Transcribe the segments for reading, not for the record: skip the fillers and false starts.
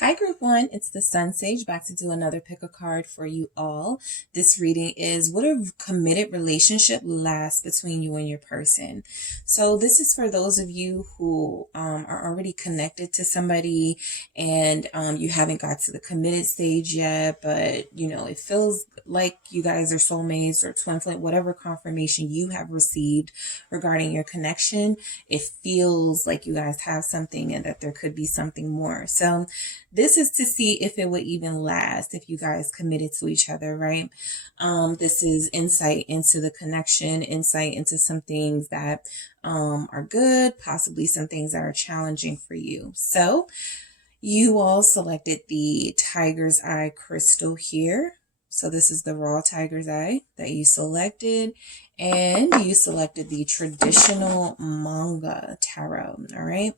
Hi group one, it's the SunSage back to do another pick a card for you all. This reading is what a committed relationship lasts between you and your person. So this is for those of you who are already connected to somebody and you haven't got to the committed stage yet, but it feels like you guys are soulmates or twin flame, whatever confirmation you have received regarding your connection. It feels like you guys have something and that there could be something more. So this is to see if it would even last if you guys committed to each other, right? This is insight into the connection, insight into some things that are good, possibly some things that are challenging for you. So you all selected the Tiger's Eye crystal here. So this is the raw Tiger's Eye that you selected, and you selected the traditional manga tarot, all right?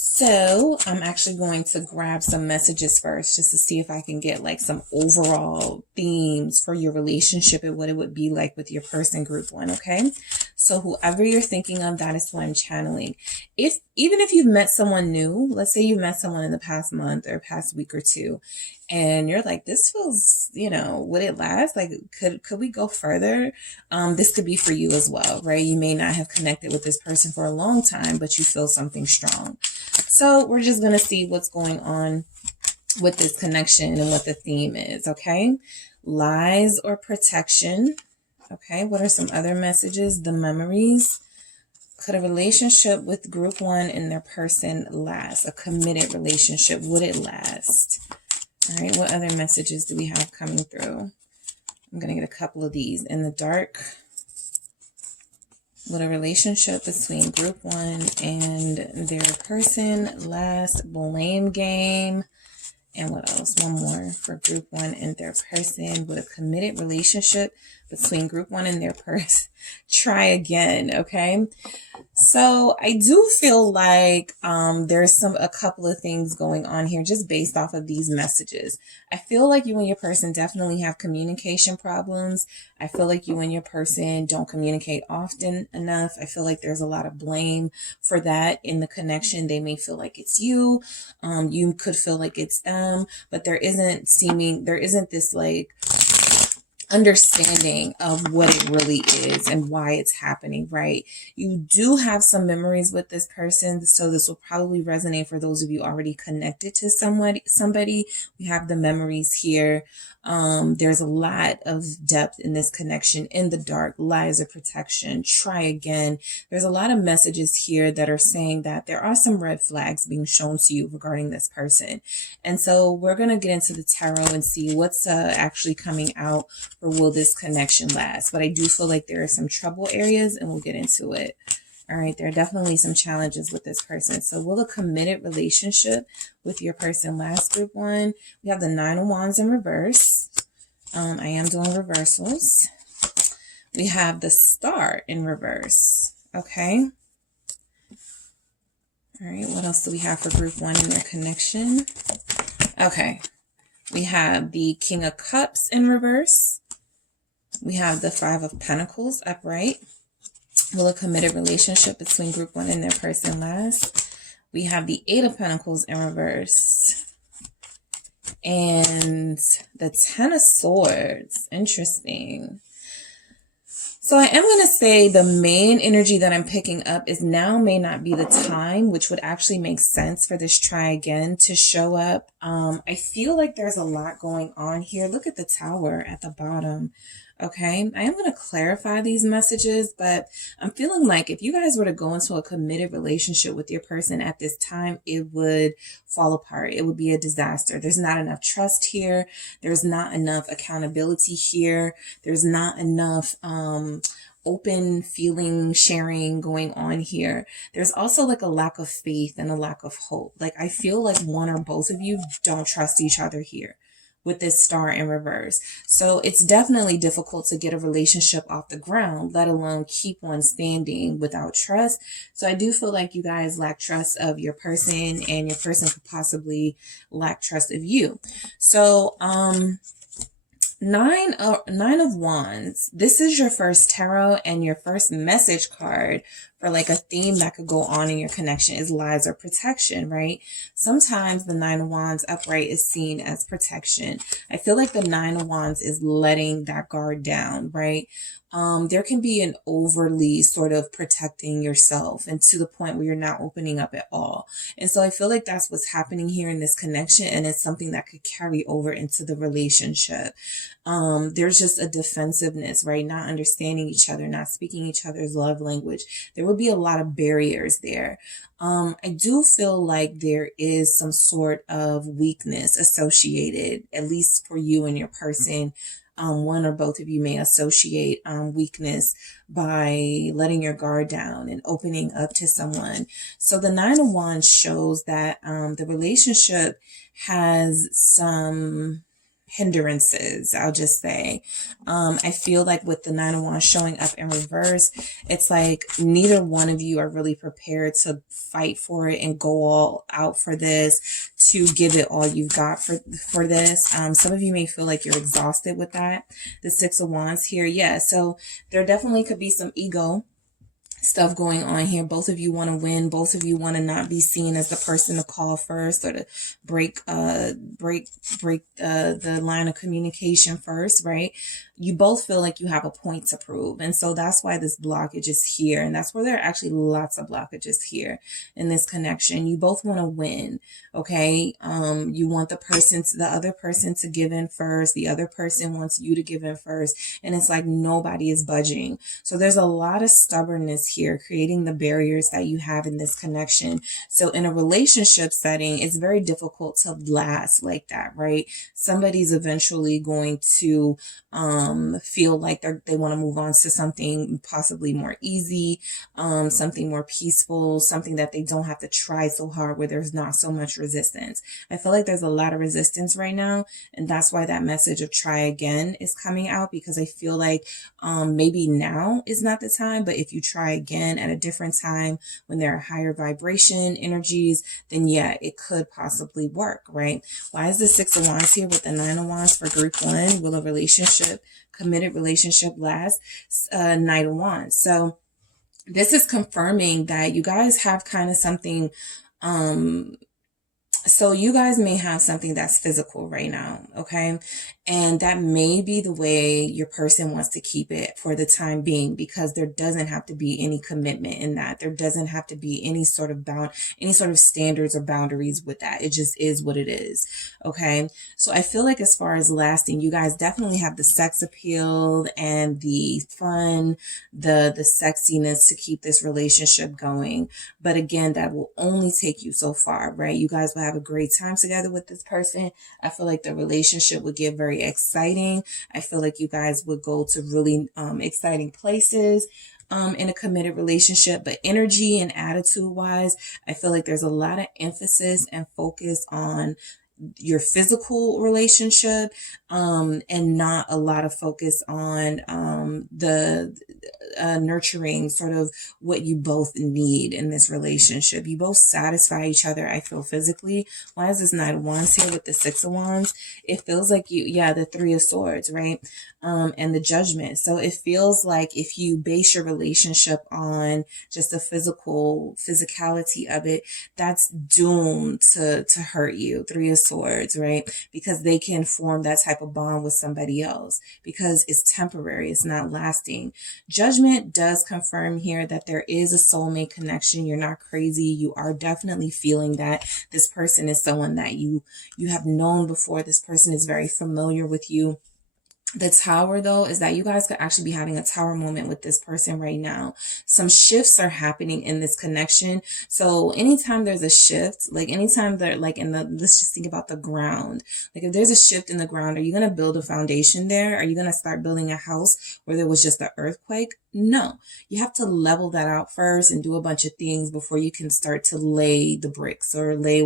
So I'm actually going to grab some messages first just to see if I can get like some overall themes for your relationship and what it would be like with your person group one, okay? So whoever you're thinking of, that is what I'm channeling. Even if you've met someone new, let's say you've met someone in the past month or past week or two, and you're like, this feels, would it last? Like, could we go further? This could be for you as well, right? You may not have connected with this person for a long time, but you feel something strong. So we're just going to see what's going on with this connection and what the theme is, okay? Lies or protection. Okay, what are some other messages? The memories. Could a relationship with group one and their person last? A committed relationship, would it last? All right, what other messages do we have coming through? I'm going to get a couple of these. In the dark. Would a relationship between group one and their person last? Blame game. And what else? One more for group one and their person. Would a committed relationship between group one and their person try again? Okay. So I do feel like there's a couple of things going on here just based off of these messages. I feel like you and your person definitely have communication problems. I feel like you and your person don't communicate often enough. I feel like there's a lot of blame for that in the connection. They may feel like it's you. You could feel like it's them, but there isn't this like understanding of what it really is and why it's happening, right? You do have some memories with this person, so this will probably resonate for those of you already connected to somebody. We have the memories here. There's a lot of depth in this connection. In the dark, lies or protection, try again. There's a lot of messages here that are saying that there are some red flags being shown to you regarding this person. And so we're going to get into the tarot and see what's actually coming out, or will this connection last? But I do feel like there are some trouble areas, and we'll get into it. All right, there are definitely some challenges with this person. So will a committed relationship with your person last, group one? We have the Nine of Wands in reverse. I am doing reversals. We have the Star in reverse. Okay. All right, what else do we have for group one in their connection? Okay. We have the King of Cups in reverse. We have the Five of Pentacles upright. Will a committed relationship between group one and their person last? We have the Eight of Pentacles in reverse. And the Ten of Swords. Interesting. So I am going to say the main energy that I'm picking up is now may not be the time, which would actually make sense for this try again to show up. I feel like there's a lot going on here. Look at the Tower at the bottom. Okay, I am going to clarify these messages, but I'm feeling like if you guys were to go into a committed relationship with your person at this time, it would fall apart. It would be a disaster. There's not enough trust here. There's not enough accountability here. There's not enough open feeling sharing going on here. There's also like a lack of faith and a lack of hope. Like I feel like one or both of you don't trust each other here with this Star in reverse. So it's definitely difficult to get a relationship off the ground, let alone keep one standing without trust. So I do feel like you guys lack trust of your person, and your person could possibly lack trust of you. So Nine of Wands. This is your first tarot and your first message card for like a theme that could go on in your connection is lies or protection, right? Sometimes the Nine of Wands upright is seen as protection. I feel like the Nine of Wands is letting that guard down, right? There can be an overly sort of protecting yourself and to the point where you're not opening up at all. And so I feel like that's what's happening here in this connection. And it's something that could carry over into the relationship. There's just a defensiveness, right? Not understanding each other, not speaking each other's love language. There would be a lot of barriers there. I do feel like there is some sort of weakness associated, at least for you and your person. One or both of you may associate weakness by letting your guard down and opening up to someone. So the Nine of Wands shows that the relationship has some hindrances, I'll just say. I feel like with the Nine of Wands showing up in reverse, it's like neither one of you are really prepared to fight for it and go all out for this, to give it all you've got for this. Some of you may feel like you're exhausted with that. The Six of Wands here. Yeah, so there definitely could be some ego stuff going on here. Both of you want to win. Both of you want to not be seen as the person to call first or to break the line of communication first, right? You both feel like you have a point to prove. And so that's why this blockage is here. And that's where there are actually lots of blockages here in this connection. You both want to win. Okay. You want the other person to give in first. The other person wants you to give in first. And it's like nobody is budging. So there's a lot of stubbornness here, creating the barriers that you have in this connection. So in a relationship setting, it's very difficult to last like that, right? Somebody's eventually going to feel like they want to move on to something possibly more easy, something more peaceful, something that they don't have to try so hard, where there's not so much resistance. I feel like there's a lot of resistance right now, and that's why that message of try again is coming out, because I feel like maybe now is not the time, but if you try again at a different time when there are higher vibration energies, then yeah, it could possibly work, right? Why is the Six of Wands here with the Nine of Wands for group one? Will a relationship, committed relationship last? Knight of Wands. So this is confirming that you guys have kind of something, so you guys may have something that's physical right now, okay? And that may be the way your person wants to keep it for the time being, because there doesn't have to be any commitment in that. There doesn't have to be any sort of standards or boundaries with that. It just is what it is, okay? So I feel like as far as lasting, you guys definitely have the sex appeal and the fun, the sexiness to keep this relationship going. But again, that will only take you so far, right? You guys will have a great time together with this person. I feel like the relationship would get very exciting. I feel like you guys would go to really exciting places in a committed relationship. But energy and attitude wise, I feel like there's a lot of emphasis and focus on your physical relationship, and not a lot of focus on the nurturing, sort of what you both need in this relationship. You both satisfy each other, I feel, physically. Why is this Knight of Wands here with the Six of Wands? It feels like the Three of Swords, right? And the Judgment. So it feels like if you base your relationship on just the physicality of it, that's doomed to hurt you. Three of Swords, right? Because they can form that type of bond with somebody else, because it's temporary, it's not lasting. Judgment does confirm here that there is a soulmate connection. You're not crazy. You are definitely feeling that this person is someone that you have known before. This person is very familiar with you. The Tower, though, is that you guys could actually be having a tower moment with this person right now. Some shifts are happening in this connection. So anytime there's a shift, like anytime they're like let's just think about the ground. Like if there's a shift in the ground, are you going to build a foundation there? Are you going to start building a house where there was just an earthquake? No, you have to level that out first and do a bunch of things before you can start to lay the bricks or lay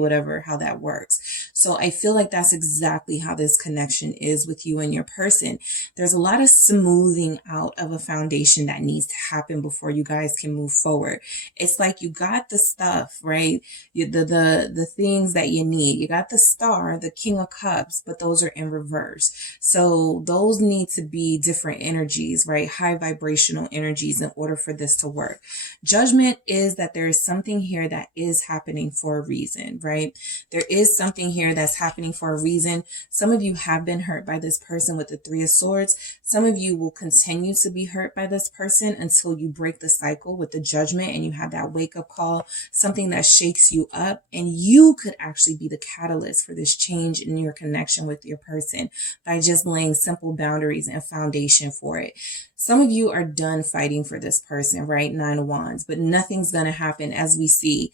how that works. So I feel like that's exactly how this connection is with you and your person. person. There's a lot of smoothing out of a foundation that needs to happen before you guys can move forward. It's like you got the stuff, right? The things that you need. You got the star, the King of Cups, but those are in reverse. So those need to be different energies, right? High vibrational energies in order for this to work. Judgment is that there is something here that is happening for a reason, right? There is something here that's happening for a reason. Some of you have been hurt by this person with the Three of Swords. Some of you will continue to be hurt by this person until you break the cycle with the Judgment and you have that wake-up call, something that shakes you up, and you could actually be the catalyst for this change in your connection with your person by just laying simple boundaries and foundation for it. Some of you are done fighting for this person, right? Nine of Wands, but nothing's going to happen, as we see.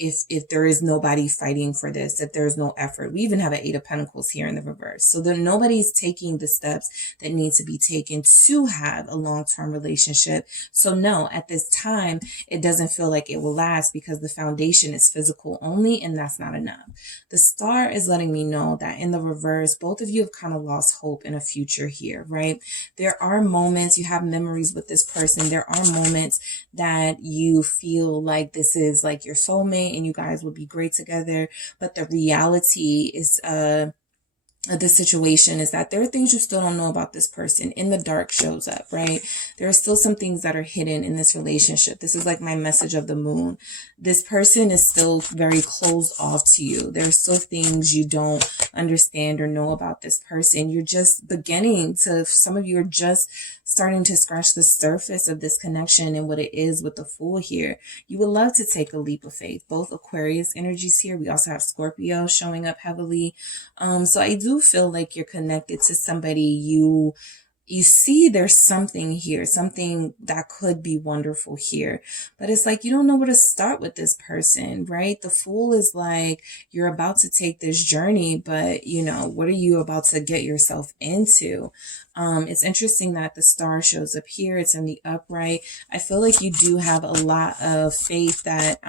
If there is nobody fighting for this, if there's no effort. We even have an Eight of Pentacles here in the reverse. So that nobody's taking the steps that need to be taken to have a long-term relationship. So no, at this time, it doesn't feel like it will last because the foundation is physical only, and that's not enough. The star is letting me know that in the reverse, both of you have kind of lost hope in a future here, right? There are moments, you have memories with this person. There are moments that you feel like this is like your soulmate and you guys would be great together. But the reality is, the situation is that there are things you still don't know about this person. In the dark shows up, right? There are still some things that are hidden in this relationship. This is like my message of the moon. This person is still very closed off to you. There are still things you don't understand or know about this person. You're just beginning to, some of you are just starting to scratch the surface of this connection and what it is with the Fool here. You would love to take a leap of faith. Both Aquarius energies here. We also have Scorpio showing up heavily. So I do feel like you're connected to somebody you see there's something here, something that could be wonderful here, but it's like you don't know where to start with this person, right? The Fool is like, you're about to take this journey, but you know, what are you about to get yourself into? It's interesting that the star shows up here. It's in the upright. I feel like you do have a lot of faith that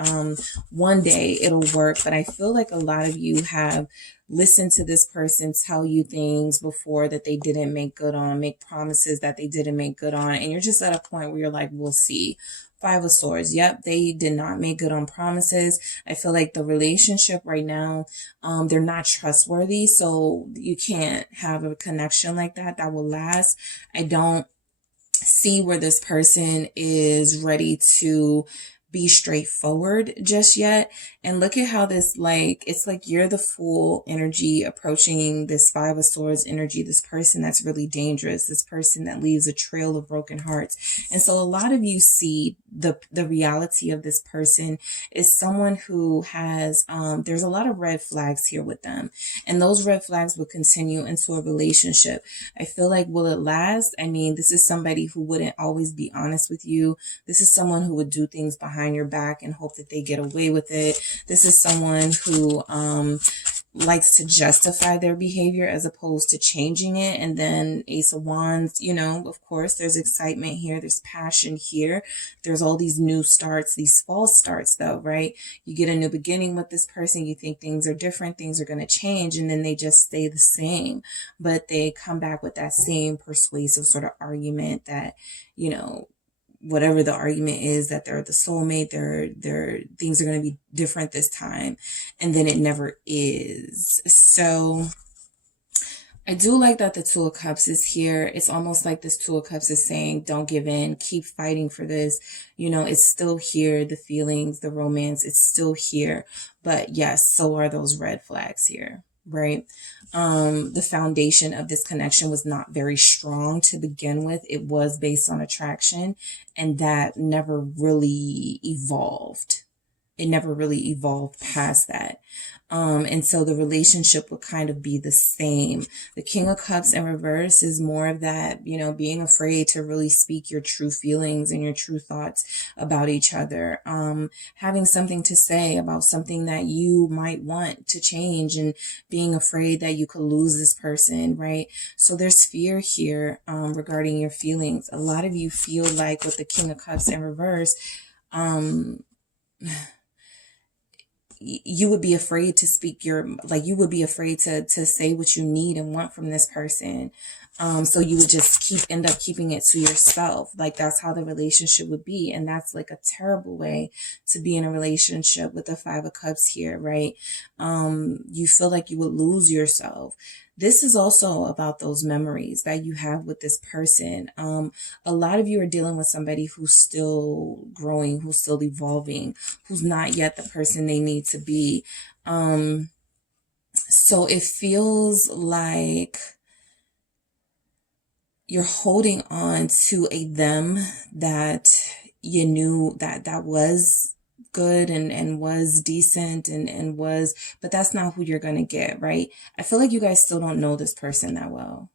one day it'll work, but I feel like a lot of you have listened to this person tell you things before that they didn't make good on, make promises that they didn't make good on, and you're just at a point where you're like, we'll see. Five of Swords. Yep, they did not make good on promises. I feel like the relationship right now, they're not trustworthy, so you can't have a connection like that will last. I don't see where this person is ready to be straightforward just yet. And look at how this, like, it's like you're the Fool energy approaching this Five of Swords energy, this person that's really dangerous, this person that leaves a trail of broken hearts. And so a lot of you see the reality of this person is someone who has, there's a lot of red flags here with them. And those red flags will continue into a relationship. I feel like, will it last? I mean, this is somebody who wouldn't always be honest with you. This is someone who would do things behind your back and hope that they get away with it. This is someone who likes to justify their behavior as opposed to changing it. And then Ace of Wands, you know, of course, there's excitement here. There's passion here. There's all these new starts, these false starts though, right? You get a new beginning with this person. You think things are different. Things are going to change. And then they just stay the same, but they come back with that same persuasive sort of argument that, you know, whatever the argument is, that they're the soulmate, their things are going to be different this time, and then it never is. So I do like that the Two of Cups is here. It's almost like this Two of Cups is saying, don't give in, keep fighting for this. You know, it's still here. The feelings, the romance, it's still here. But yes, so are those red flags here, right? The foundation of this connection was not very strong to begin with. It was based on attraction, and that never really evolved. It never really evolved past that. And so the relationship would kind of be the same. The King of Cups in reverse is more of that, you know, being afraid to really speak your true feelings and your true thoughts about each other. Having something to say about something that you might want to change and being afraid that you could lose this person, right? So there's fear here, regarding your feelings. A lot of you feel like with the King of Cups in reverse, you would be afraid to speak your, like, you would be afraid to say what you need and want from this person. So you would just end up keeping it to yourself. Like that's how the relationship would be. And that's like a terrible way to be in a relationship with the Five of Cups here, right? You feel like you would lose yourself. This is also about those memories that you have with this person. A lot of you are dealing with somebody who's still growing, who's still evolving, who's not yet the person they need to be. So it feels like you're holding on to a them that you knew that was good and was decent and was, but that's not who you're going to get, right? I feel like you guys still don't know this person that well.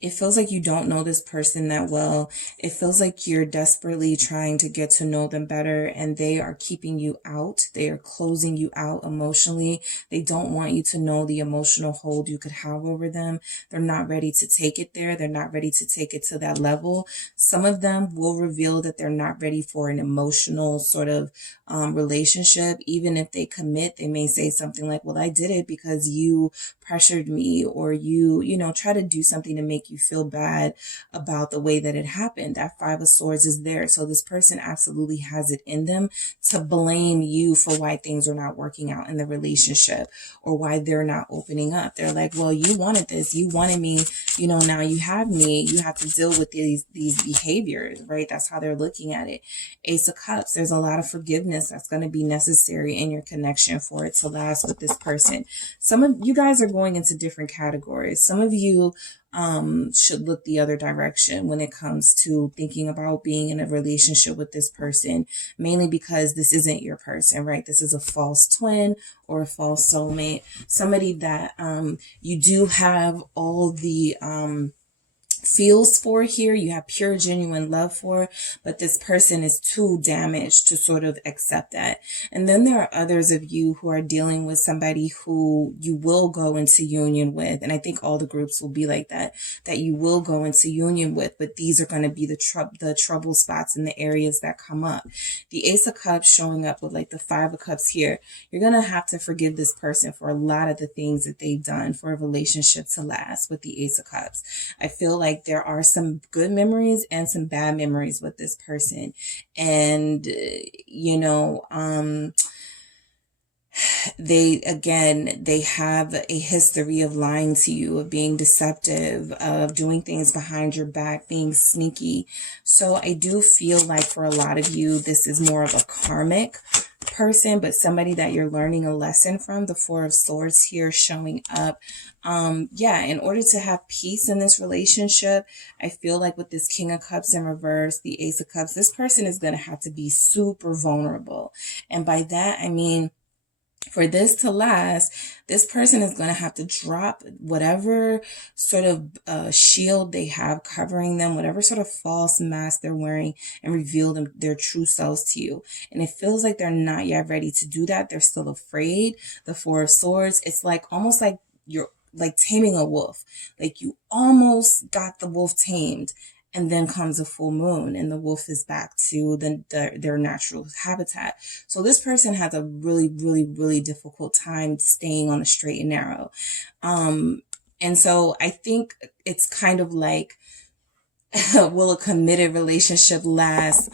It feels like you don't know this person that well. It feels like you're desperately trying to get to know them better and they are keeping you out. They are closing you out emotionally. They don't want you to know the emotional hold you could have over them. They're not ready to take it there. They're not ready to take it to that level. Some of them will reveal that they're not ready for an emotional sort of relationship. Even if they commit, they may say something like, well, I did it because you pressured me, or you try to do something to make you feel bad about the way that it happened. That Five of Swords is there. So this person absolutely has it in them to blame you for why things are not working out in the relationship or why they're not opening up. They're like, well, you wanted this, you wanted me, now you have me, you have to deal with these behaviors, right? That's how they're looking at it. Ace of Cups, there's a lot of forgiveness that's going to be necessary in your connection for it to last with this person. Some of you guys are going into different categories. Some of you should look the other direction when it comes to thinking about being in a relationship with this person, mainly because this isn't your person, right? This is a false twin or a false soulmate, somebody that you do have all the feels for here, you have pure genuine love for, but this person is too damaged to sort of accept that. And then there are others of you who are dealing with somebody who you will go into union with, and I think all the groups will be like that you will go into union with, but these are going to be the trouble spots in the areas that come up. The Ace of Cups showing up with like the Five of Cups here. You're going to have to forgive this person for a lot of the things that they've done for a relationship to last with the Ace of Cups. I feel like there are some good memories and some bad memories with this person. And, they have a history of lying to you, of being deceptive, of doing things behind your back, being sneaky. So I do feel like for a lot of you, this is more of a karmic person, but somebody that you're learning a lesson from. The Four of Swords here showing up. In order to have peace in this relationship, I feel like with this King of Cups in reverse, the Ace of Cups, this person is going to have to be super vulnerable. And by that, I mean, for this to last, this person is going to have to drop whatever sort of shield they have covering them, whatever sort of false mask they're wearing, and reveal their true selves to you. And it feels like they're not yet ready to do that. They're still afraid. The Four of Swords, it's like almost like you're like taming a wolf. Like you almost got the wolf tamed, and then comes a full moon and the wolf is back to their natural habitat. So this person has a really, really, really difficult time staying on the straight and narrow. And so I think it's kind of like, will a committed relationship last?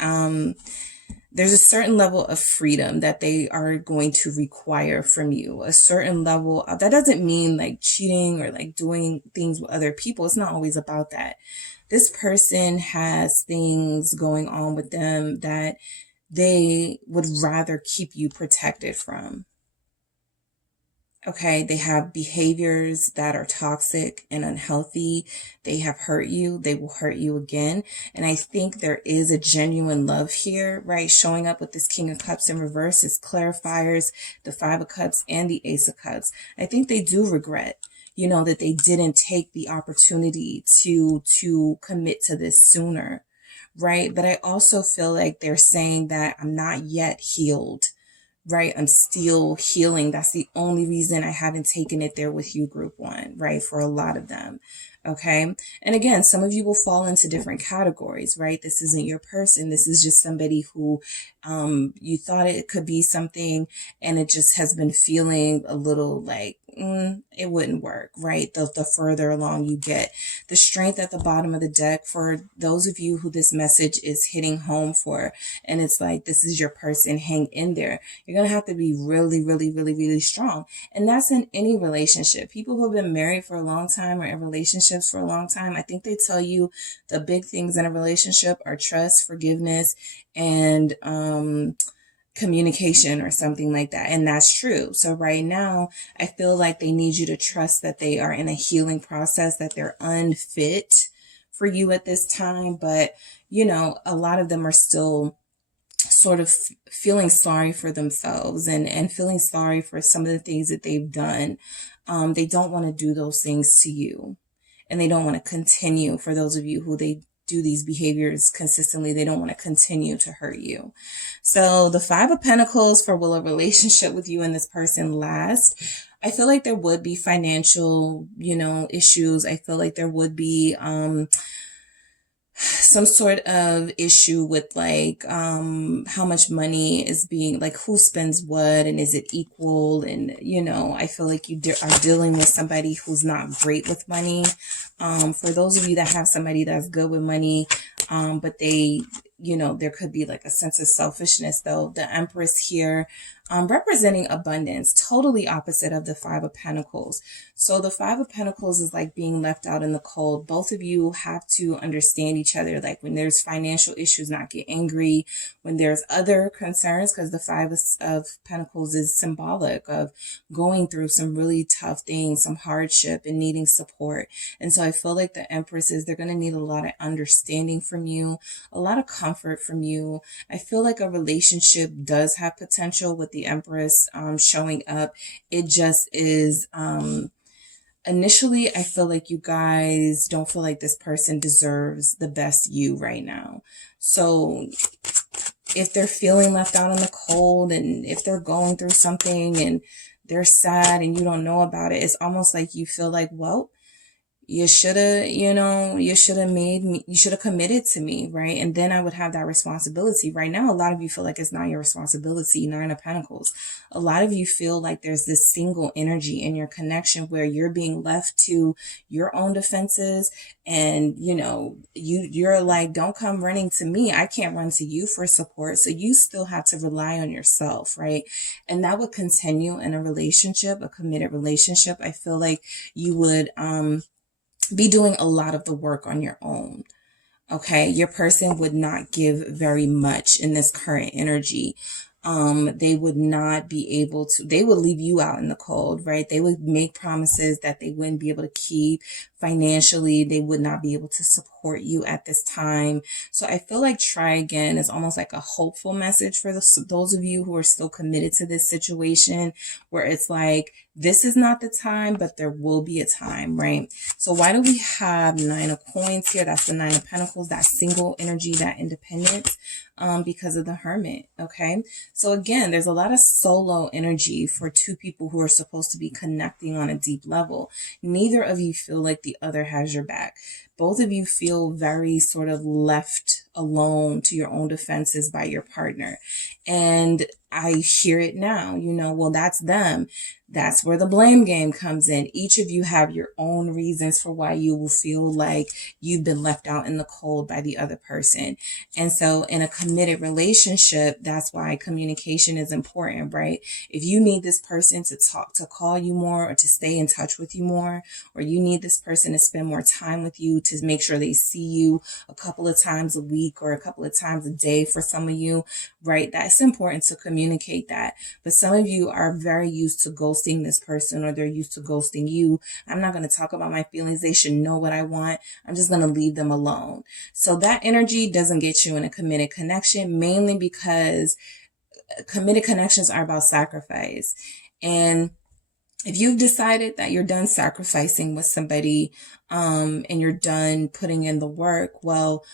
There's a certain level of freedom that they are going to require from you. A certain level of, that doesn't mean like cheating or like doing things with other people. It's not always about that. This person has things going on with them that they would rather keep you protected from. Okay, they have behaviors that are toxic and unhealthy. They have hurt you. They will hurt you again. And I think there is a genuine love here, right? Showing up with this King of Cups in reverse is clarifiers, the Five of Cups and the Ace of Cups. I think they do regret, that they didn't take the opportunity to commit to this sooner, right? But I also feel like they're saying that I'm not yet healed, right? I'm still healing. That's the only reason I haven't taken it there with you, group one, right? For a lot of them. Okay. And again, some of you will fall into different categories, right? This isn't your person. This is just somebody who you thought it could be something, and it just has been feeling a little like it wouldn't work, right? The further along you get. The strength at the bottom of the deck, for those of you who this message is hitting home for, and it's like, this is your person, hang in there. You're going to have to be really, really, really, really strong. And that's in any relationship. People who have been married for a long time or in relationships for a long time, I think they tell you the big things in a relationship are trust, forgiveness, and communication or something like that. And that's true. So right now, I feel like they need you to trust that they are in a healing process, that they're unfit for you at this time. But, you know, a lot of them are still sort of feeling sorry for themselves and feeling sorry for some of the things that they've done. They don't want to do those things to you, and they don't want to continue. For those of you who they do these behaviors consistently, they don't want to continue to hurt you. So the Five of Pentacles, for will a relationship with you and this person last? I feel like there would be financial, issues. I feel like there would be some sort of issue with like how much money is being, like, who spends what, and is it equal? And I feel like you are dealing with somebody who's not great with money. For those of you that have somebody that's good with money, but they, there could be like a sense of selfishness, though. The Empress here, representing abundance, totally opposite of the Five of Pentacles. So the Five of Pentacles is like being left out in the cold. Both of you have to understand each other. Like when there's financial issues, not get angry. When there's other concerns, because the Five of Pentacles is symbolic of going through some really tough things, some hardship, and needing support. And so I feel like the Empresses, they're going to need a lot of understanding from you, a lot of comfort from you. I feel like a relationship does have potential with the Empress showing up. It just is initially, I feel like you guys don't feel like this person deserves the best you right now. So if they're feeling left out in the cold, and if they're going through something and they're sad and you don't know about it, it's almost like you feel like, well, you should have, you should have committed to me, right? And then I would have that responsibility. Right now, a lot of you feel like it's not your responsibility. Nine of Pentacles. A lot of you feel like there's this single energy in your connection where you're being left to your own defenses. And, you're like, don't come running to me. I can't run to you for support. So you still have to rely on yourself, right? And that would continue in a relationship, a committed relationship. I feel like you would, be doing a lot of the work on your own. Okay. Your person would not give very much in this current energy. They would not be able to, they would leave you out in the cold, right? They would make promises that they wouldn't be able to keep. Financially, they would not be able to support you at this time. So I feel like try again is almost like a hopeful message for those of you who are still committed to this situation, where it's like, this is not the time, but there will be a time, right? So why do we have Nine of Coins here? That's the Nine of Pentacles, that single energy, that independence, because of the Hermit, okay? So again, there's a lot of solo energy for two people who are supposed to be connecting on a deep level. Neither of you feel like the other has your back. Both of you feel very sort of left alone to your own defenses by your partner. And I hear it now, well, that's them. That's where the blame game comes in. Each of you have your own reasons for why you will feel like you've been left out in the cold by the other person. And so in a committed relationship, that's why communication is important, right? If you need this person to talk, to call you more, or to stay in touch with you more, or you need this person to spend more time with you, to make sure they see you a couple of times a week or a couple of times a day for some of you, right? That's important to communicate that. But some of you are very used to ghosting this person, or they're used to ghosting you. I'm not going to talk about my feelings. They should know what I want. I'm just going to leave them alone. So that energy doesn't get you in a committed connection, mainly because committed connections are about sacrifice. And if you've decided that you're done sacrificing with somebody, and you're done putting in the work, well,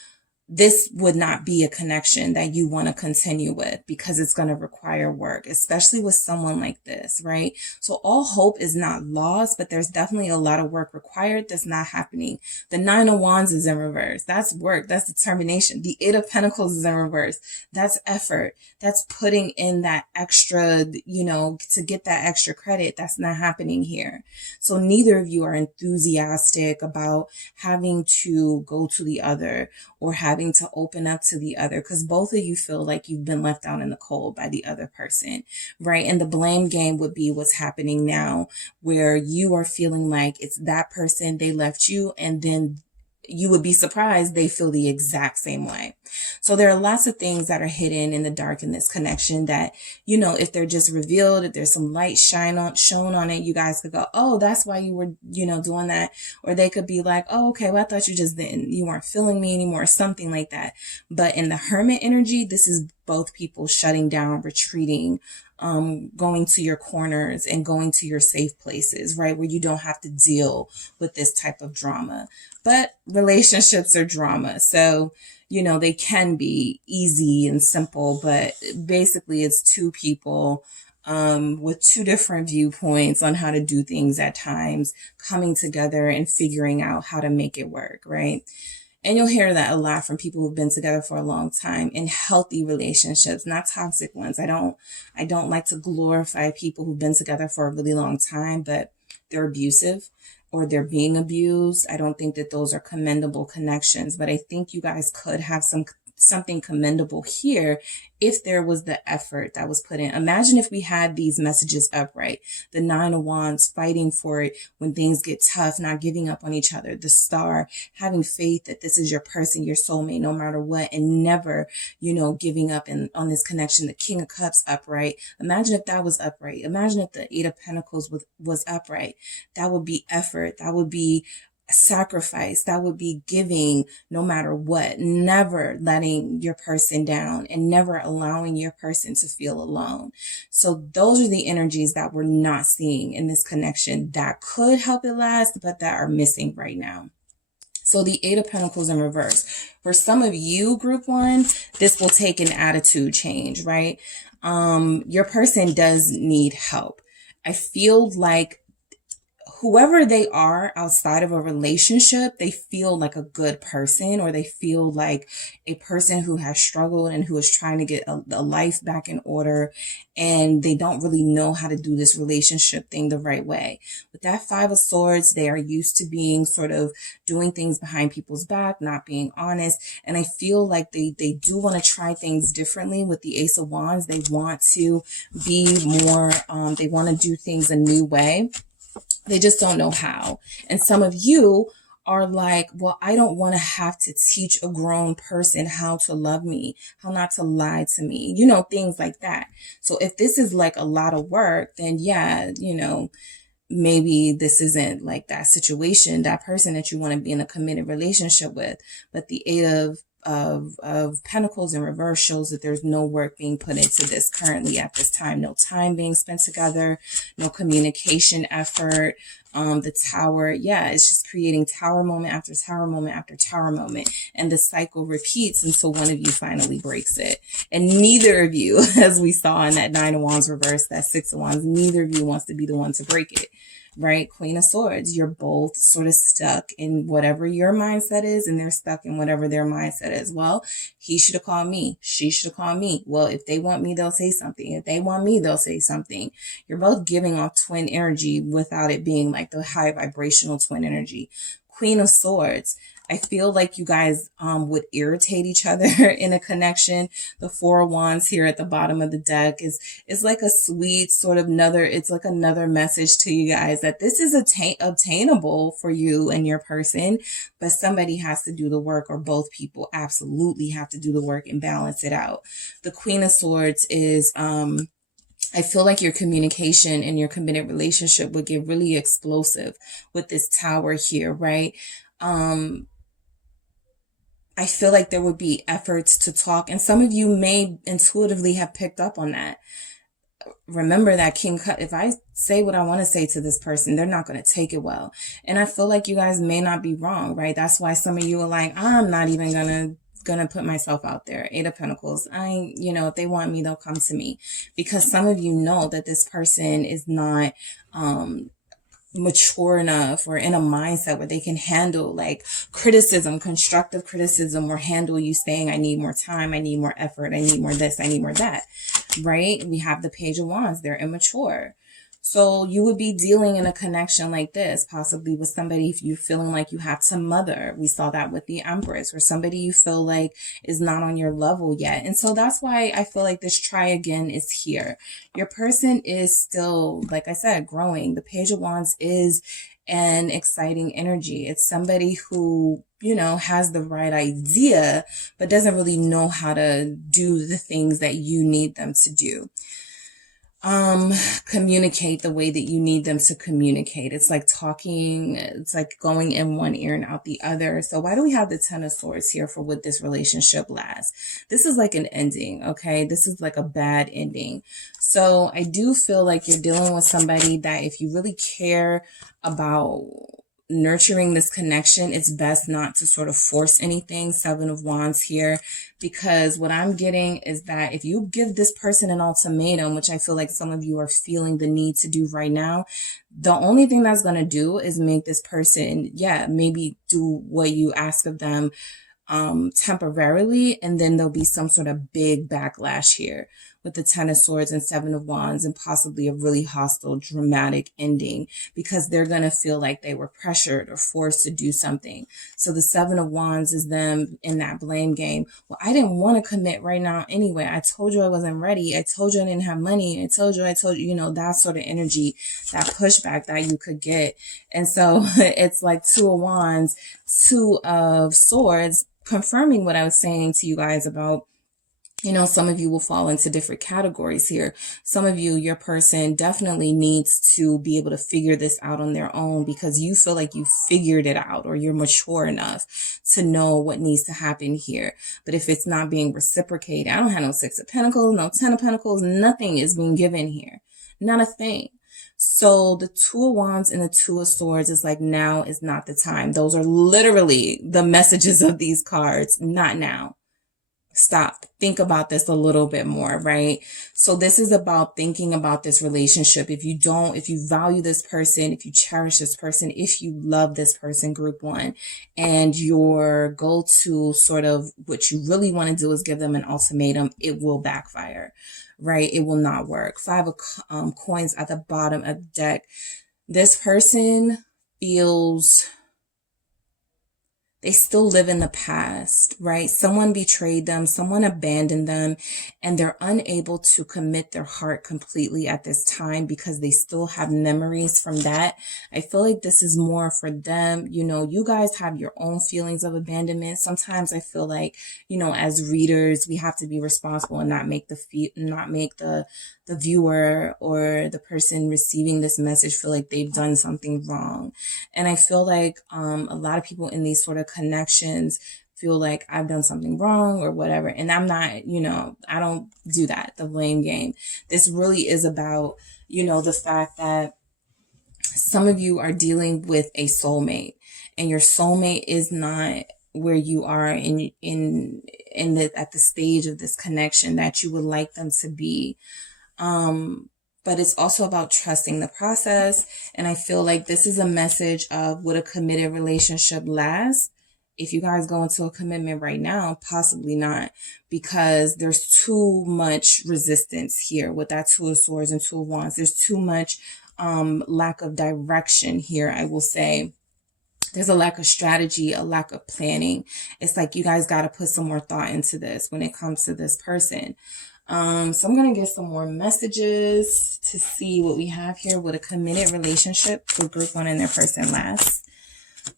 this would not be a connection that you want to continue with, because it's going to require work, especially with someone like this, right? So all hope is not lost, but there's definitely a lot of work required that's not happening. The Nine of Wands is in reverse. That's work. That's determination. The Eight of Pentacles is in reverse. That's effort. That's putting in that extra, to get that extra credit. That's not happening here. So neither of you are enthusiastic about having to go to the other or having to open up to the other, because both of you feel like you've been left out in the cold by the other person, right? And the blame game would be what's happening now, where you are feeling like it's that person, they left you, and then you would be surprised they feel the exact same way. So there are lots of things that are hidden in the dark in this connection that, if they're just revealed, if there's some light shown on it, you guys could go, oh, that's why you were, doing that. Or they could be like, oh, okay, well, I thought you weren't feeling me anymore, something like that. But in the Hermit energy, this is both people shutting down, retreating, going to your corners and going to your safe places, right? Where you don't have to deal with this type of drama. But relationships are drama. So, they can be easy and simple, but basically it's two people with two different viewpoints on how to do things at times, coming together and figuring out how to make it work, right? And you'll hear that a lot from people who've been together for a long time in healthy relationships, not toxic ones. I don't like to glorify people who've been together for a really long time, but they're abusive or they're being abused. I don't think that those are commendable connections, but I think you guys could have something commendable here if there was the effort that was put in. Imagine if we had these messages upright. The Nine of Wands, fighting for it when things get tough, not giving up on each other. The Star, having faith that this is your person, your soulmate, no matter what, and never, giving up on this connection. The King of Cups upright. Imagine if that was upright. Imagine if the Eight of Pentacles was upright. That would be effort. That would be sacrifice. That would be giving no matter what, never letting your person down and never allowing your person to feel alone. So those are the energies that we're not seeing in this connection that could help it last, but that are missing right now. So the Eight of Pentacles in reverse. For some of you, group one, this will take an attitude change, right? Your person does need help. I feel like whoever they are outside of a relationship, they feel like a good person, or they feel like a person who has struggled and who is trying to get a life back in order, and they don't really know how to do this relationship thing the right way. With that Five of Swords, they are used to being sort of doing things behind people's back, not being honest. And I feel like they do want to try things differently. With the Ace of Wands, they want to be more, they want to do things a new way. They just don't know how. And some of you are like, well, I don't want to have to teach a grown person how to love me, how not to lie to me, things like that. So if this is like a lot of work, then yeah, maybe this isn't like that situation, that person that you want to be in a committed relationship with. But the Eight of Pentacles in reverse shows that there's no work being put into this currently at this time. No time being spent together, no communication effort. The Tower, yeah, it's just creating tower moment after tower moment after tower moment. And the cycle repeats until one of you finally breaks it. And neither of you, as we saw in that Nine of Wands reverse, that Six of Wands, neither of you wants to be the one to break it. Right? Queen of Swords, you're both sort of stuck in whatever your mindset is, and they're stuck in whatever their mindset is. Well, he should have called me. She should have called me. Well, if they want me, they'll say something. If they want me, they'll say something. You're both giving off twin energy without it being like the high vibrational twin energy. Queen of Swords, I feel like you guys would irritate each other in a connection. The Four of Wands here at the bottom of the deck is like a sweet sort of it's like another message to you guys that this is obtainable for you and your person, but somebody has to do the work, or both people absolutely have to do the work and balance it out. The Queen of Swords is I feel like your communication in your committed relationship would get really explosive with this Tower here, right? I feel like there would be efforts to talk, and some of you may intuitively have picked up on that. Remember that King Cut, if I say what I want to say to this person, they're not going to take it well. And I feel like you guys may not be wrong, right? That's why some of you are like, I'm not even going to gonna put myself out there. 8 of Pentacles. If they want me, they'll come to me, because some of you know that this person is not mature enough or in a mindset where they can handle like criticism, constructive criticism, or handle you saying, I need more time, I need more effort, I need more this, I need more that, right? We have the Page of Wands. They're immature. So you would be dealing in a connection like this, possibly with somebody, if you're feeling like you have to mother. We saw that with the Empress, or somebody you feel like is not on your level yet. And so that's why I feel like this try again is here. Your person is still, like I said, growing. The Page of Wands is an exciting energy. It's somebody who, has the right idea, but doesn't really know how to do the things that you need them to do. Communicate the way that you need them to communicate. It's like talking, it's like going in one ear and out the other. So why do we have the Ten of Swords here for would this relationship last? This is like an ending, okay? This is like a bad ending. So I do feel like you're dealing with somebody that if you really care about nurturing this connection, it's best not to sort of force anything. 7 of Wands here, because what I'm getting is that if you give this person an ultimatum, which I feel like some of you are feeling the need to do right now, the only thing that's going to do is make this person, maybe do what you ask of them temporarily, and then there'll be some sort of big backlash here with the 10 of Swords and 7 of Wands, and possibly a really hostile, dramatic ending, because they're going to feel like they were pressured or forced to do something. So the 7 of Wands is them in that blame game. Well, I didn't want to commit right now anyway. I told you I wasn't ready. I told you I didn't have money. I told you, that sort of energy, that pushback that you could get. And so it's like 2 of Wands, 2 of Swords, confirming what I was saying to you guys about, some of you will fall into different categories here. Some of you, your person definitely needs to be able to figure this out on their own, because you feel like you figured it out, or you're mature enough to know what needs to happen here. But if it's not being reciprocated, I don't have no 6 of Pentacles, no 10 of Pentacles, nothing is being given here. Not a thing. So the 2 of Wands and the 2 of Swords is like, now is not the time. Those are literally the messages of these cards. Not now. Stop. Think about this a little bit more, right? So this is about thinking about this relationship. If you value this person, if you cherish this person, if you love this person, group 1, and your go-to sort of what you really want to do is give them an ultimatum, it will backfire, right? It will not work. 5 of coins at the bottom of the deck. This person feels they still live in the past, right? Someone betrayed them, someone abandoned them, and they're unable to commit their heart completely at this time because they still have memories from that. I feel like this is more for them. You guys have your own feelings of abandonment. Sometimes I feel like, as readers, we have to be responsible and not make the viewer or the person receiving this message feel like they've done something wrong. And I feel like a lot of people in these sort of connections feel like I've done something wrong or whatever. And I'm not, I don't do that, the blame game. This really is about, the fact that some of you are dealing with a soulmate, and your soulmate is not where you are at the stage of this connection that you would like them to be. But it's also about trusting the process. And I feel like this is a message of, would a committed relationship last? If you guys go into a commitment right now, possibly not, because there's too much resistance here with that 2 of Swords and 2 of Wands. There's too much lack of direction here, I will say. There's a lack of strategy, a lack of planning. It's like you guys got to put some more thought into this when it comes to this person. So I'm going to get some more messages to see what we have here. Would a committed relationship for group 1 and their person last?